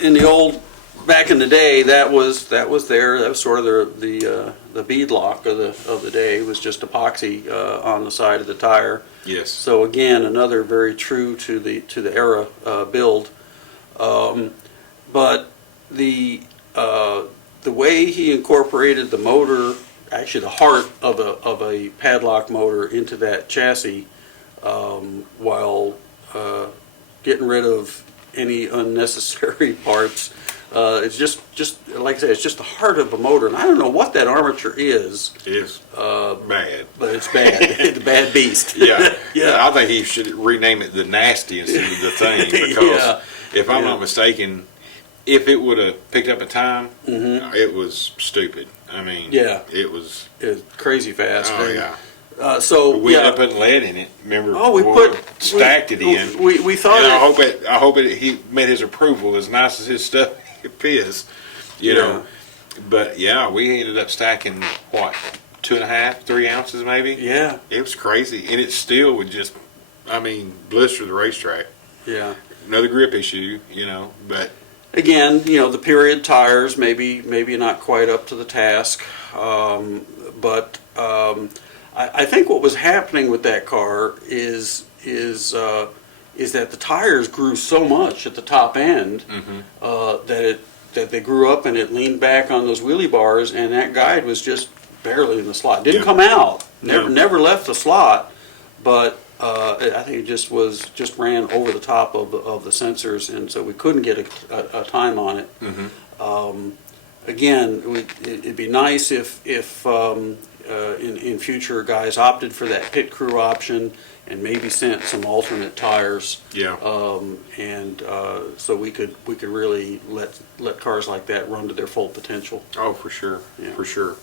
in the old back in the day that was there. That was sort of the bead lock of the day. It was just epoxy on the side of the tire. Yes. So again, another very true to the era build, but the way he incorporated the motor. Actually, the heart of a padlock motor into that chassis, while getting rid of any unnecessary parts. It's just like I said, it's just the heart of a motor, and I don't know what that armature is. It is bad, but it's bad. It's a bad beast. Yeah. I think he should rename it the Nasty instead of the Thing, because if I'm not mistaken, if it would have picked up in time, it was stupid. I mean, it was crazy fast. Oh, yeah. So we ended up putting lead in it. Remember? Oh, we stacked it in. We thought. And I hope he met his approval. As nice as his stuff is, you know. But we ended up stacking what 2.5, 3 ounces maybe. Yeah. It was crazy, and it still would just, blister the racetrack. Yeah. Another grip issue, but. Again, the period tires maybe not quite up to the task, but I think what was happening with that car is that the tires grew so much at the top end that they grew up and it leaned back on those wheelie bars, and that guide was just barely in the slot. Didn't come out, never left the slot, but. I think it just ran over the top of the sensors, and so we couldn't get a time on it. Again, it'd be nice if in future guys opted for that pit crew option and maybe sent some alternate tires. Yeah. So we could really let cars like that run to their full potential. Oh, for sure. Yeah. For sure.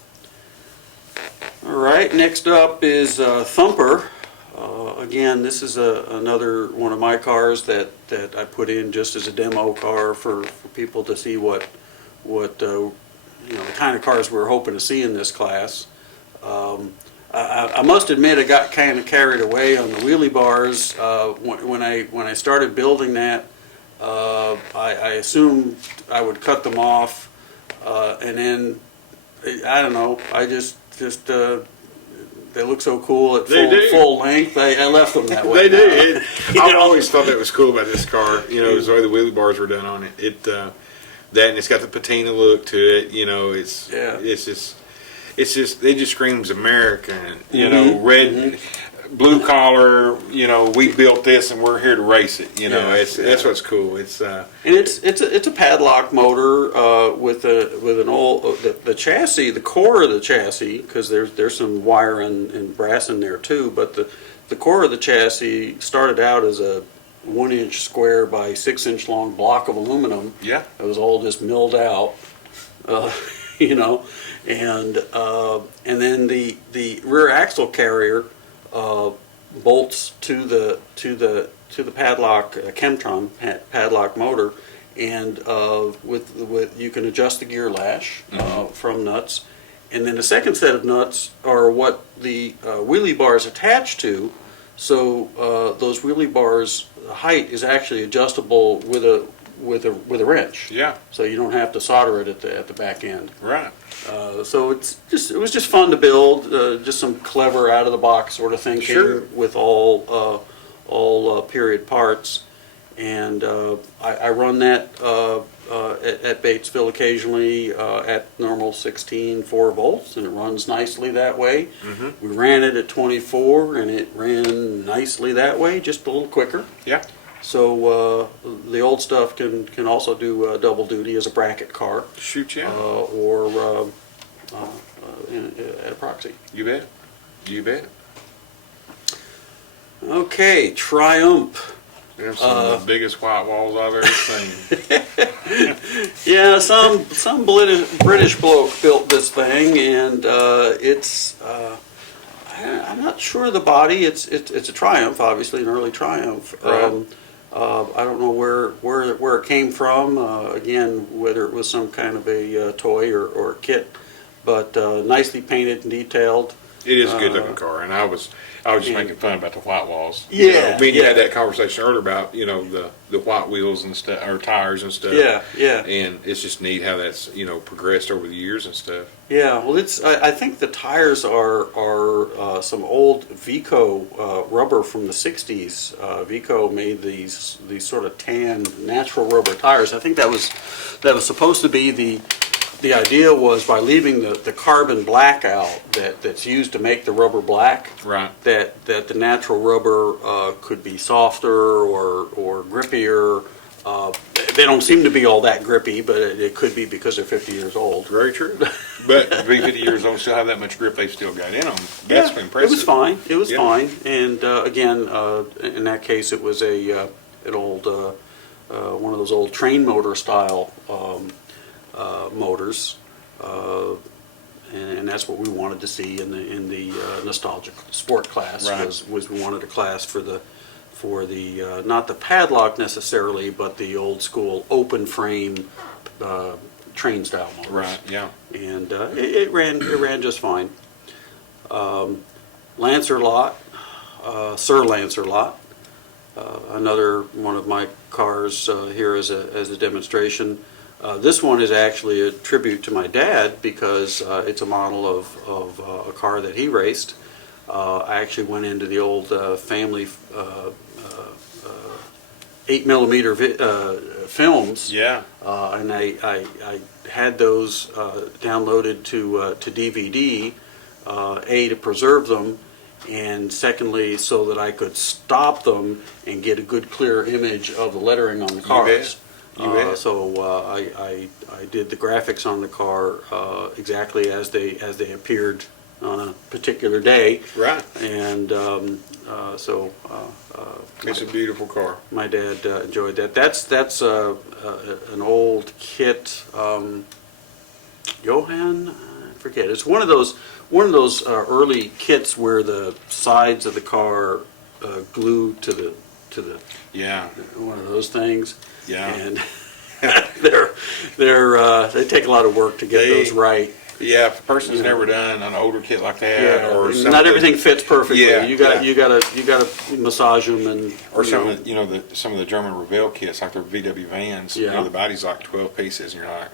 All right. Next up is Thumper. Again, this is another one of my cars that I put in just as a demo car for people to see what the kind of cars we're hoping to see in this class. I must admit I got kind of carried away on the wheelie bars when I started building that. I assumed I would cut them off, and then I don't know. I just they look so cool at full length. I left them that way. They do. I always thought that was cool about this car. You know, the way the wheelie bars were done on it. That and it's got the patina look to it. You know, it's just they just screams American. You know, red. Blue collar, you know, we built this and we're here to race it. You know, that's what's cool. It's and it's a padlock motor with an old the chassis, the core of the chassis, because there's some wire and brass in there too. But the core of the chassis started out as a 1-inch square by 6-inch long block of aluminum. Yeah, it was all just milled out, you know, and then the rear axle carrier. Bolts to the padlock Chemtron padlock motor, and with you can adjust the gear lash from nuts, and then the second set of nuts are what the wheelie bars attach to. So those wheelie bars, the height is actually adjustable with a wrench. Yeah. So you don't have to solder it at the back end. Right. So it was just fun to build, just some clever out of the box sort of thinking. Sure. With all period parts, and I run that at Batesville occasionally at normal 16 4 volts, and it runs nicely that way. We ran it at 24, and it ran nicely that way, just a little quicker. Yeah. So the old stuff can also do double duty as a bracket car. Shoot, yeah. Or at a proxy. You bet. You bet. Okay, Triumph. They're some of the biggest white walls I've ever seen. Yeah, some British bloke built this thing, and it's. I'm not sure of the body. It's a Triumph, obviously an early Triumph. Right. I don't know where it came from. Again, whether it was some kind of a toy or a kit, but nicely painted and detailed. It is a good looking car, and I was just making fun about the white walls. Yeah, you know, me and you had that conversation earlier about the white wheels and stuff, or tires and stuff. Yeah, yeah. And it's just neat how that's progressed over the years and stuff. Yeah, well, I think the tires are some old Vico rubber from the '60s. Vico made these sort of tan natural rubber tires. I think that was supposed to be the idea was by leaving the carbon black out that's used to make the rubber black. Right. That the natural rubber could be softer or grippier. They don't seem to be all that grippy, but it could be because they're 50 years old. Very true. But to be 50 years old, still have that much grip they've still got in them. That's impressive. It was fine. It was fine. And again, in that case, it was an old one of those old train motor style motors, and that's what we wanted to see in the nostalgic sport class. Right. Was we wanted a class for the not the padlock necessarily, but the old school open frame train style motors. Right. Yeah. And it ran just fine. Lancerlot, Sir Lancerlot, another one of my cars here as a demonstration. This one is actually a tribute to my dad because it's a model of a car that he raced. I actually went into the old family 8mm films. Yeah. And I had those downloaded to DVD, A, to preserve them, and secondly, so that I could stop them and get a good clear image of the lettering on the cars. You bet. So I did the graphics on the car exactly as they appeared on a particular day. Right. And it's a beautiful car. My dad enjoyed that. That's an old kit. Johann, I forget. It's one of those early kits where the sides of the car glued to the Yeah. one of those things. Yeah. And they take a lot of work to get those right. Yeah, if a person's never done an older kit like that, Yeah, or not everything fits perfectly. Yeah, you gotta massage them and or some of some of the German Revell kits, like their VW vans. Yeah. The body's like 12 pieces, and you're like,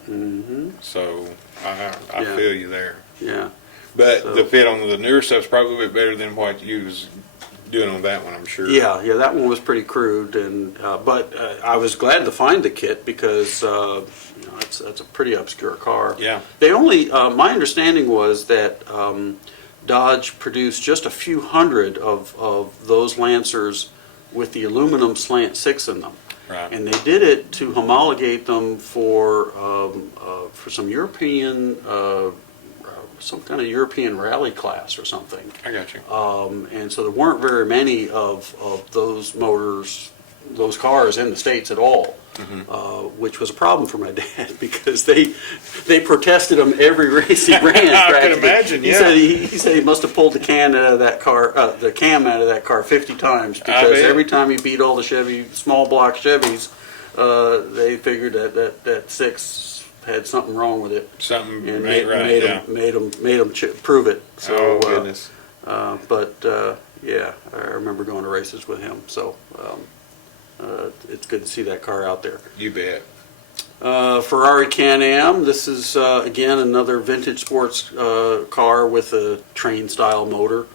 so I Yeah. feel you there. Yeah. But So- the fit on the newer stuff's probably a bit better than what you was doing on that one, I'm sure. Yeah, that one was pretty crude, and but I was glad to find the kit because it's a pretty obscure car. Yeah. They only my understanding was that Dodge produced just a few hundred of those Lancers with the aluminum slant six in them, Right. and they did it to homologate them for some European. Some kind of European rally class or something. I got you. And so there weren't very many of those motors, those cars in the States at all, which was a problem for my dad because they protested him every race he ran. I can imagine, yeah. He said he must have pulled the cam out of that car 50 times because bet. every time he beat all the small block Chevys, they figured that six had something wrong with it. Something And ain't right, made them prove it. So, oh, goodness. Yeah, I remember going to races with him. So it's good to see that car out there. You bet. Ferrari Can-Am. This is again another vintage sports car with a train-style motor.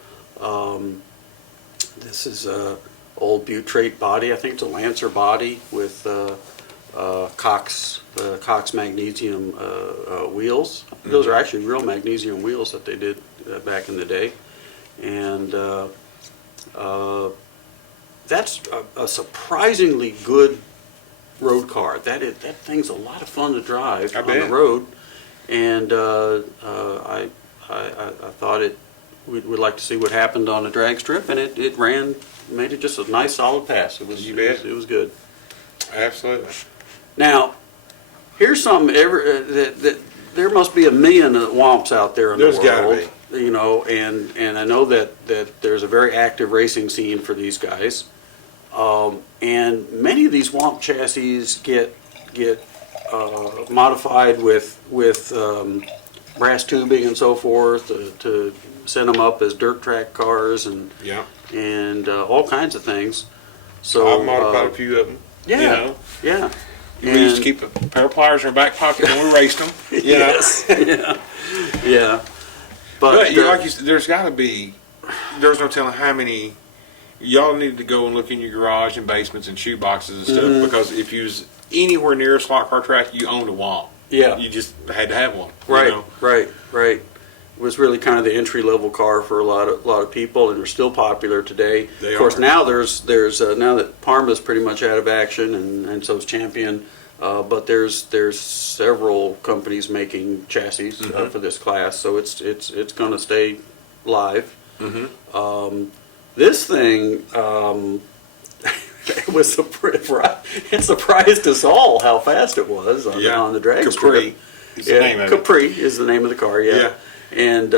This is a old Butyrate body. I think it's a Lancer body with Cox magnesium wheels. Those are actually real magnesium wheels that they did back in the day, and that's a surprisingly good road car. That thing's a lot of fun to drive on the road, and I thought we'd like to see what happened on a drag strip, and it made it just a nice solid pass. It was good. Absolutely. Now, here's something that there must be a million womps out there in the world. There's gotta be. And I know that there's a very active racing scene for these guys. And many of these Womp chassis get modified with brass tubing and so forth to send them up as dirt track cars and all kinds of things. So I've modified a few of them. Yeah, yeah. We used to keep a pair of pliers in our back pocket when we raced them. Yes, yeah. But like you said, there's got to be. There's no telling how many. Y'all need to go and look in your garage and basements and shoe boxes and stuff because if you was anywhere near a slot car track, you owned a Womp. Yeah, you just had to have one. Right, right. It was really kind of the entry level car for a lot of people, and they're still popular today. They of course, are. now there's now that Parma's pretty much out of action, and so's Champion. But there's several companies making chassis for this class, so it's going to stay live. This thing it surprised us all how fast it was on the drag strip. Capri is the name of the car. Yeah. And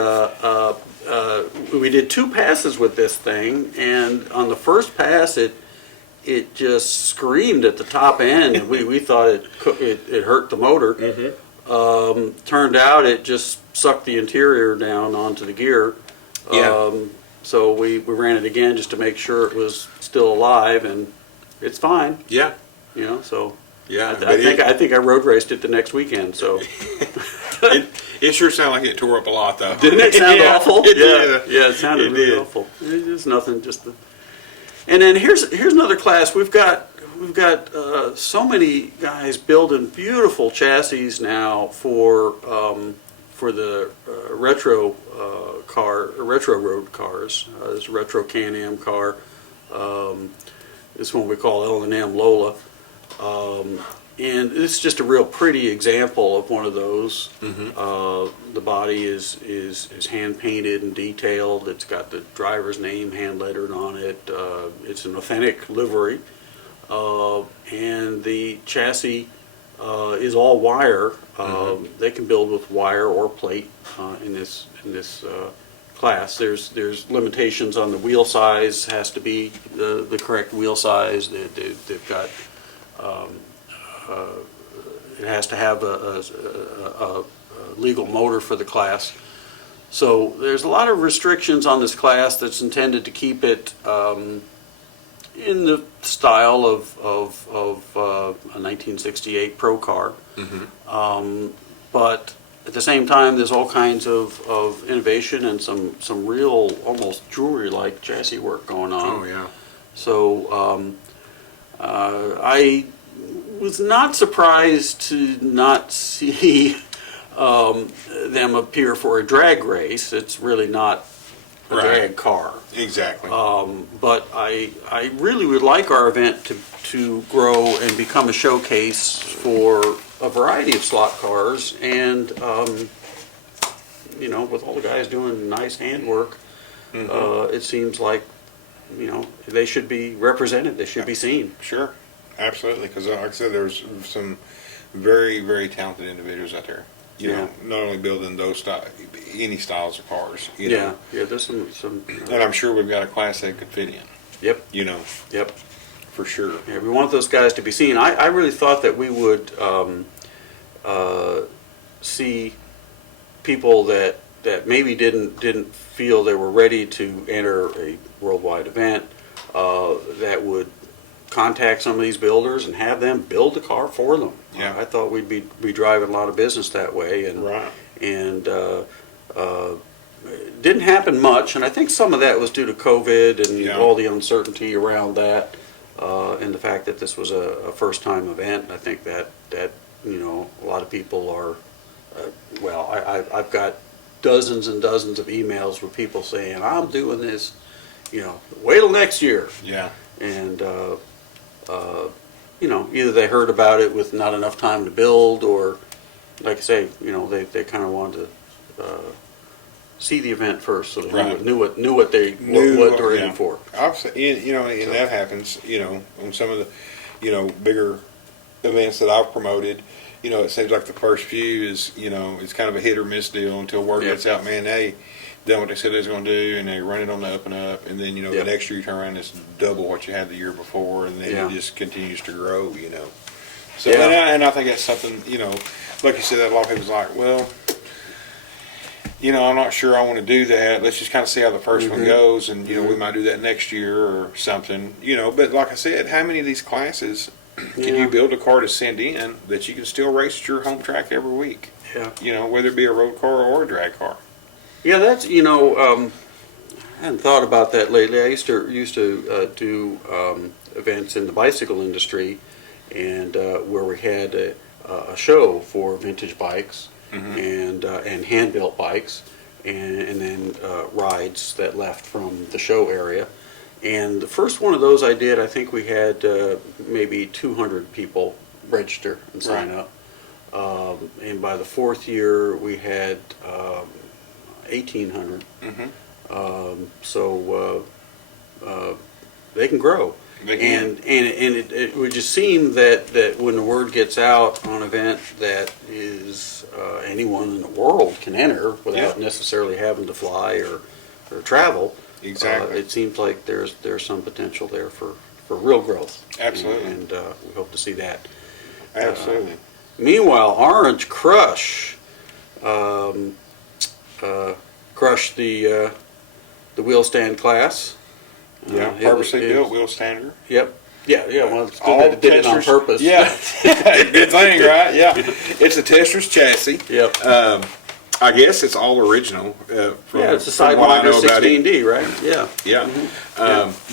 we did 2 passes with this thing, and on the first pass it just screamed at the top end. We thought it hurt the motor. Turned out it just sucked the interior down onto the gear. So we ran it again just to make sure it was still alive, and it's fine. Yeah. So yeah. I think I road raced it the next weekend. So it sure sounded like it tore up a lot, though. Didn't it sound awful? It did. Yeah, it sounded really awful. It's just nothing. And then here's another class. We've got so many guys building beautiful chassis now for the retro road cars. This retro Can-Am car. This one we call L&M Lola. And it's just a real pretty example of one of those. The body is hand painted and detailed. It's got the driver's name hand lettered on it. It's an authentic livery, and the chassis is all wire. They can build with wire or plate in this class. There's limitations on the wheel size. Has to be the correct wheel size. They've got. It has to have a legal motor for the class. So there's a lot of restrictions on this class that's intended to keep it in the style of a 1968 Pro car. But at the same time, there's all kinds of innovation and some real almost jewelry-like chassis work going on. Oh, yeah. So I was not surprised to not see them appear for a drag race. It's really not a drag car. Exactly. But I really would like our event to grow and become a showcase for a variety of slot cars, and with all the guys doing nice handwork, it seems like they should be represented. They should be seen. Sure, absolutely. Because like I said, there's some very, very talented individuals out there. You know, not only building those any styles of cars. You know. Yeah. There's some. And I'm sure we've got a class that could fit in. Yep. Yep. For sure. Yeah, we want those guys to be seen. I really thought that we would see people that maybe didn't feel they were ready to enter a worldwide event, that would contact some of these builders and have them build the car for them. Yeah. I thought we'd be driving a lot of business that way, and it didn't happen much, and I think some of that was due to COVID and all the uncertainty around that, and the fact that this was a first-time event. I think that a lot of people are, I've got dozens and dozens of emails with people saying, I'm doing this, wait till next year. Yeah. And, either they heard about it with not enough time to build, or, like I say, they kind of wanted to see the event first, so they knew what they're in for. Obviously, and that happens, on some of the, bigger events that I've promoted. It seems like the first few is, it's kind of a hit or miss deal until word gets out, man, they done what they said they was going to do, and they run it on the up and up, and then, the next year you turn around and it's double what you had the year before, and then it just continues to grow, So, and I think that's something, like you said, that a lot of people's like, well, I'm not sure I want to do that. Let's just kind of see how the first one goes, and, we might do that next year or something, but like I said, how many of these classes can you build a car to send in that you can still race at your home track every week? Yeah. Whether it be a road car or a drag car. Yeah, that's I hadn't thought about that lately. I used to do events in the bicycle industry, and where we had a show for vintage bikes and hand built bikes, and then rides that left from the show area. And the first one of those I did, I think we had maybe 200 people register and sign up. And by the fourth year, we had 1,800. So they can grow. And it would just seem that when the word gets out on an event that is anyone in the world can enter without necessarily having to fly or travel. Exactly. It seems like there's some potential there for real growth. Absolutely. And we hope to see that. Absolutely. Meanwhile, Orange Crush crushed the wheel stand class. Purposely built wheel stander. Yep. Yeah. Well, it's good that it did it on purpose. Yeah. Good thing, right? Yeah. It's a Testra's chassis. Yep. I guess it's all original. It's a Sidewinder 16D, right? Yeah. Yeah.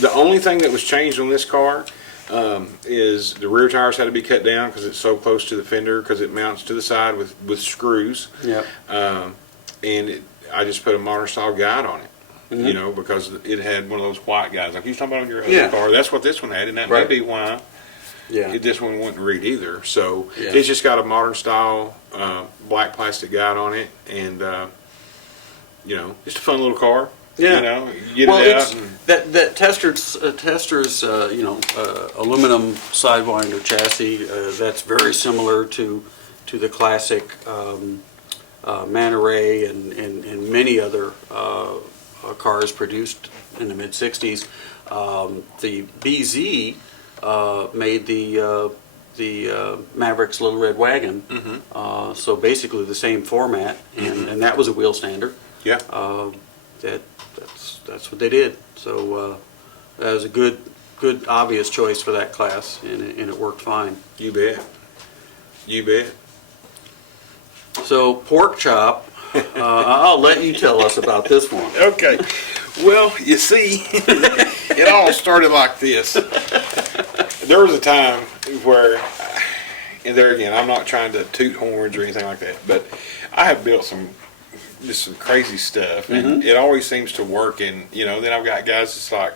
The only thing that was changed on this car is the rear tires had to be cut down because it's so close to the fender, because it mounts to the side with screws. Yeah. I just put a modern style guide on it, because it had one of those white guides like you was talking about on your other car. That's what this one had, and that may be why. Yeah. This one wouldn't read either. So it's just got a modern style black plastic guide on it, and just a fun little car. Yeah. Get it out. That Testra's aluminum Sidewinder chassis, that's very similar to the classic Man Ray and many other cars produced in the mid '60s. The BZ made the Maverick's Little Red Wagon. So basically the same format, and that was a wheel stander. Yeah. That's what they did. So that was a good obvious choice for that class, and it worked fine. You bet. You bet. So pork chop, I'll let you tell us about this one. Okay. Well, you see, it all started like this. There was a time where, and there again, I'm not trying to toot horns or anything like that, but I have built some crazy stuff, and it always seems to work. And then I've got guys that's like,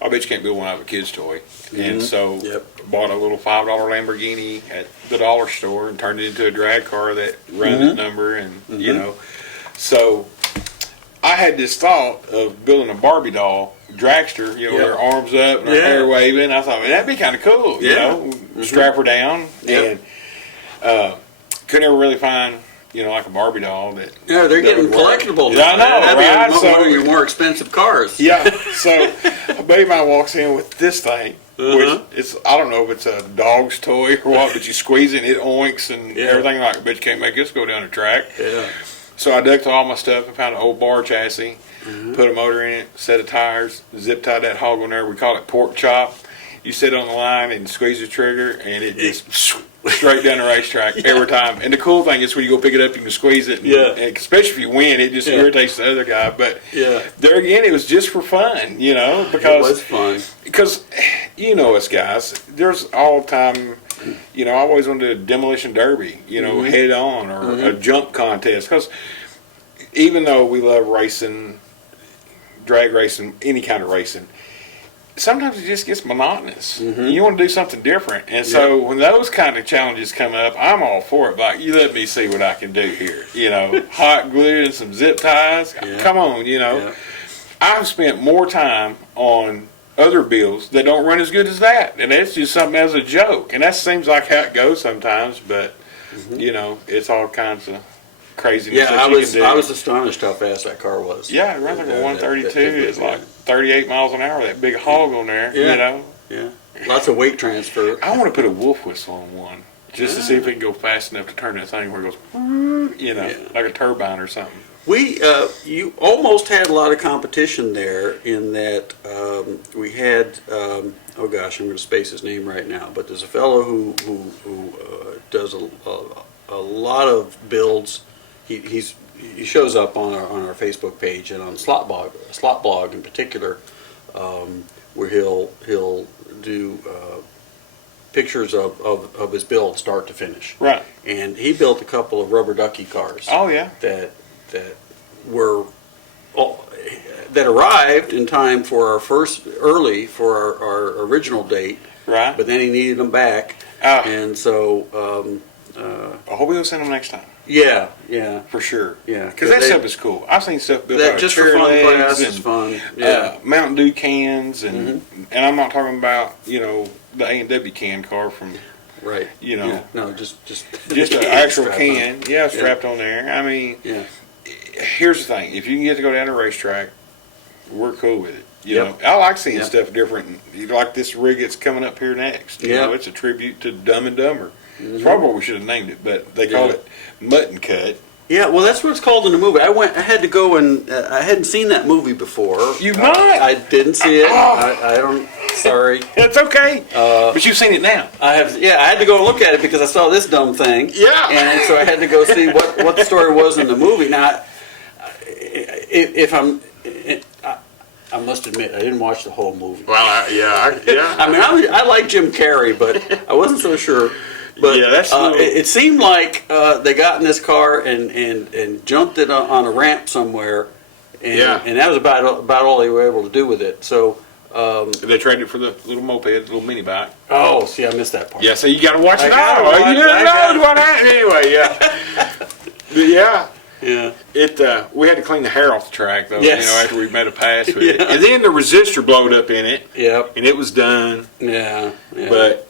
I bet you can't build one out of a kid's toy. And so bought a little $5 Lamborghini at the dollar store and turned it into a drag car that ran that number, and so I had this thought of building a Barbie doll dragster, with her arms up and her hair waving. I thought, man, that'd be kind of cool, strap her down, and couldn't ever really find, like a Barbie doll that. Yeah, they're getting collectible. Yeah, I know, right? One of your more expensive cars. Yeah, so a buddy of mine walks in with this thing, which I don't know if it's a dog's toy or what, but you squeeze it and it oinks and everything. Like, I bet you can't make this go down the track. Yeah. So I dug through all my stuff and found an old bar chassis, put a motor in it, set of tires, zip tied that hog on there. We call it pork chop. You sit on the line and squeeze the trigger, and it just straight down the racetrack every time. And the cool thing is when you go pick it up, you can squeeze it. And especially if you win, it just irritates the other guy. But there again, it was just for fun, because it was fun. Because us guys, there's all the time. I always wanted to do a demolition derby, head on, or a jump contest. Because even though we love racing, drag racing, any kind of racing, sometimes it just gets monotonous. You want to do something different. And so when those kind of challenges come up, I'm all for it. Like, you let me see what I can do here. Hot glue and some zip ties. Come on, I've spent more time on other builds that don't run as good as that, and that's just something as a joke, and that seems like how it goes sometimes, but it's all kinds of craziness. I was astonished how fast that car was. It runs like a 132. It's like 38 miles an hour. That big hog on there. Lots of weight transfer. I want to put a wolf whistle on one just to see if it can go fast enough to turn that thing where it goes like a turbine or something. You almost had a lot of competition there in that we had, oh gosh, I'm going to space his name right now, but there's a fellow who does a lot of builds. He shows up on our Facebook page and on Slot Blog in particular, where he'll do pictures of his build start to finish. Right. And he built a couple of rubber ducky cars. Oh yeah. That arrived in time for our original date. Right. But then he needed them back, and so I hope we'll send them next time. Yeah, for sure. Yeah, because that stuff is cool. I've seen stuff built out of just for fun class is fun. Yeah, Mountain Dew cans and I'm not talking about the A&W can car from. Right. No, just an actual can. Strapped on there. I mean. Yeah. Here's the thing: if you can get to go down the racetrack, we're cool with it. I like seeing stuff different. Like this rig that's coming up here next. It's a tribute to Dumb and Dumber. It's probably what we should have named it, but they call it Mutton Cut. Yeah, well, that's what it's called in the movie. I had to go and I hadn't seen that movie before. You've not? I didn't see it. I don't. Sorry. It's okay. But you've seen it now. I have. Yeah, I had to go and look at it because I saw this dumb thing. Yeah. And so I had to go see what the story was in the movie. Now, I must admit, I didn't watch the whole movie. Well, I mean, I like Jim Carrey, but I wasn't so sure. But it seemed like they got in this car and jumped it on a ramp somewhere, and that was about all they were able to do with it. So they traded it for the little moped, little mini bike. Oh, see, I missed that part. Yeah, so you got to watch it all. You didn't know what happened anyway. Yeah. Yeah. We had to clean the hair off the track though. After we made a pass with it, and then the resistor blowed up in it. Yep. And it was done. Yeah. But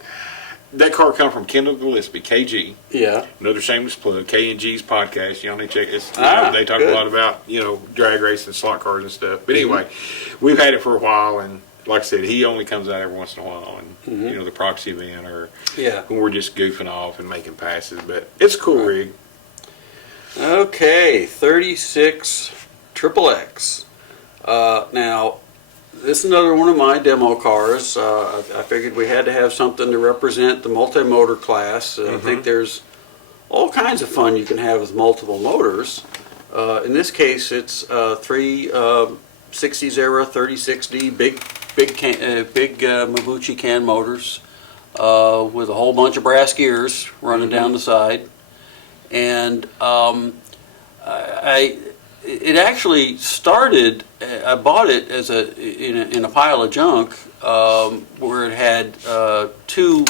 that car come from Kendall Gillespie, KG. Yeah. Another shameless plug, K&G's podcast. Y'all need to check this. They talk good. a lot about drag racing, slot cars and stuff. But anyway, we've had it for a while, and like I said, he only comes out every once in a while, and Mm-hmm. the proxy event or Yeah. when we're just goofing off and making passes. But it's a cool rig. Okay, 36 Triple X. Now, this is another one of my demo cars. I figured we had to have something to represent the multi-motor class. I think there's all kinds of fun you can have with multiple motors. In this case, it's three 60s era 36D big Mabuchi can motors with a whole bunch of brass gears running down the side. And it actually started. I bought it as in a pile of junk where it had two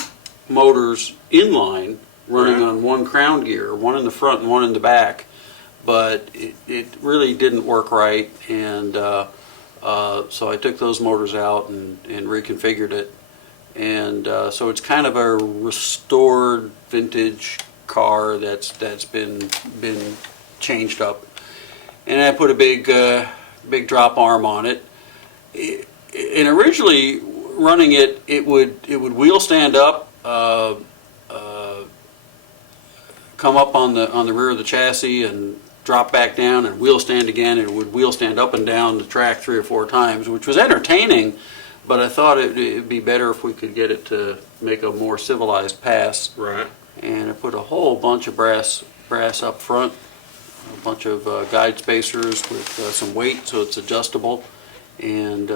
motors inline running on one crown gear, one in the front and one in the back. But it really didn't work right, and so I took those motors out and reconfigured it. And so it's kind of a restored vintage car that's been changed up, and I put a big drop arm on it. And originally running it, it would wheel stand up, come up on the rear of the chassis and drop back down and wheel stand again, and it would wheel stand up and down the track 3 or 4 times, which was entertaining. But I thought it'd be better if we could get it to make a more civilized pass. Right. And I put a whole bunch of brass up front, a bunch of guide spacers with some weight so it's adjustable, and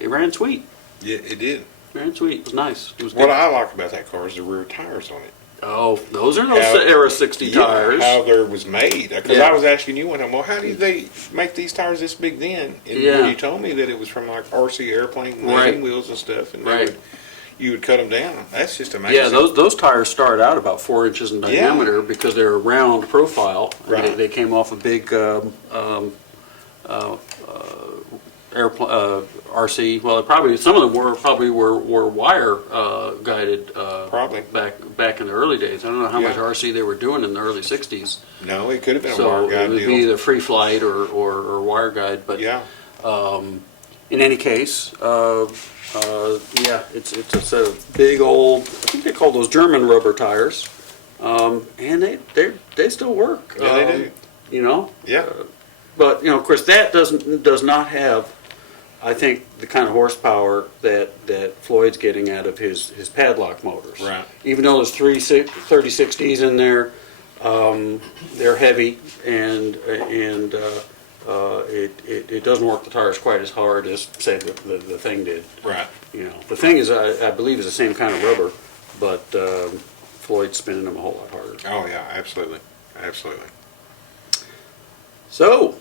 it ran sweet. Yeah, it did. Ran sweet. It was nice. It was What good. I like about that car is the rear tires on it. Oh, those are those Era 60 tires. How there was made. Because Yeah. I was asking you one time, well, how did they make these tires this big then? And when you told me that it was from like RC airplane landing wheels and stuff, and you would cut them down. That's just amazing. Yeah, those tires start out about 4 inches in diameter because they're a round profile. Right. They came off a big RC. Well, some of them were wire guided. Probably back in the early days. I don't know how much RC they were doing in the early '60s. No, it could have been a So wire guide it would deal. be either free flight or wire guide. But in any case, it's a set of big old. I think they call those German rubber tires, and they still work. Yeah, they do. Yeah. But of course, that does not have, I think, the kind of horsepower that Floyd's getting out of his padlock motors. Right. Even though there's 3060s in there, they're heavy, and it doesn't work the tires quite as hard as, say, the thing did. Right. The thing is, I believe, is the same kind of rubber, but Floyd's spinning them a whole lot harder. Oh yeah, absolutely, absolutely. So,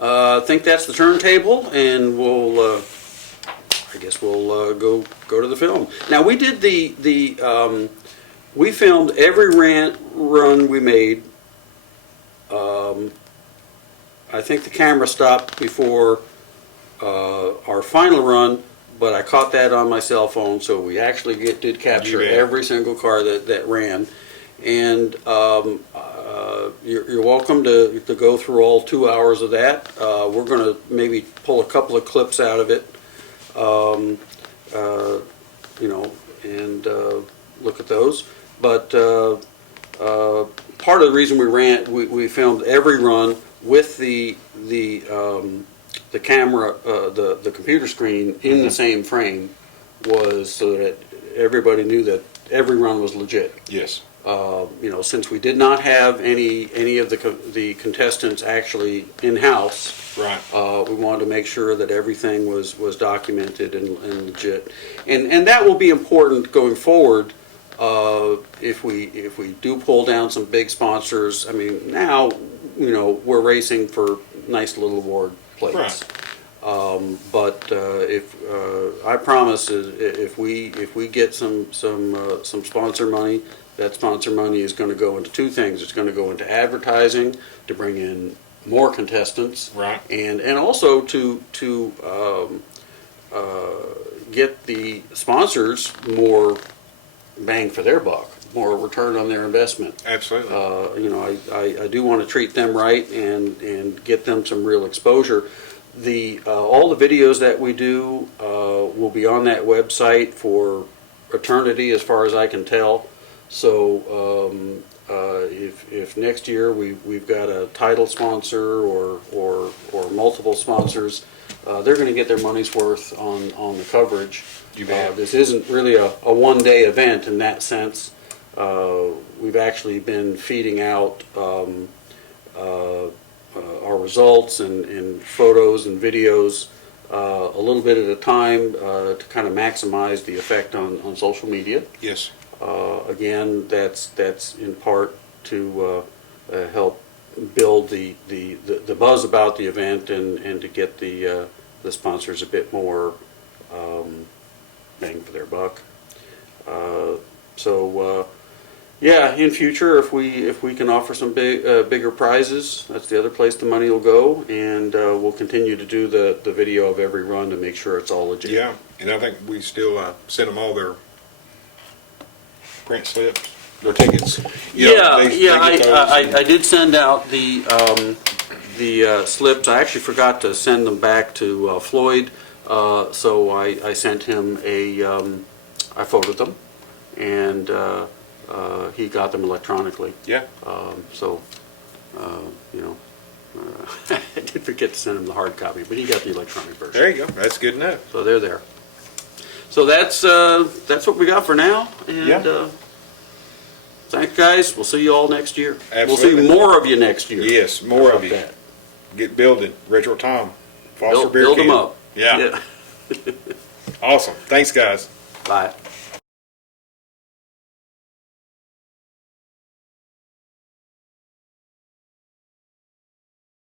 I think that's the turntable, and we'll, I guess we'll go to the film. Now, we did we filmed every run we made. I think the camera stopped before our final run, but I caught that on my cell phone, so we actually did capture every single car that ran. And you're welcome to go through all 2 hours of that. We're going to maybe pull a couple of clips out of it, and look at those. But part of the reason we filmed every run with the camera, the computer screen in the same frame, was so that everybody knew that every run was legit. Yes. Since we did not have any of the contestants actually in-house, right. We wanted to make sure that everything was documented and legit, and that will be important going forward. If we do pull down some big sponsors, I mean, now we're racing for nice little award plates. Right. But if I promise, if we get some sponsor money. That sponsor money is going to go into 2 things. It's going to go into advertising to bring in more contestants, right? And also to get the sponsors more bang for their buck, more return on their investment. Absolutely. I do want to treat them right and get them some real exposure. All the videos that we do, will be on that website for eternity, as far as I can tell. So if next year we've got a title sponsor or multiple sponsors, they're going to get their money's worth on the coverage. You bet. This isn't really a one-day event in that sense. We've actually been feeding out our results and photos and videos a little bit at a time to kind of maximize the effect on social media. Yes. Again, that's in part to help build the buzz about the event and to get the sponsors a bit more bang for their buck. Yeah, in future, if we can offer some bigger prizes, that's the other place the money will go, and we'll continue to do the video of every run to make sure it's all legit. Yeah, and I think we still send them all their print slips, their tickets. I did send out the slips. I actually forgot to send them back to Floyd, so I sent him I photoed them, and he got them electronically. Yeah. I did forget to send him the hard copy, but he got the electronic version. There you go. That's good enough. So they're there. So that's what we got for now. And Yeah. Thanks, guys. We'll see you all next year. Absolutely. We'll see more of you next year. Yes, more How of about you. that? Get building. Retro Tom. Foster Beer Build them Can. up. Yeah. Awesome. Thanks, guys. Bye.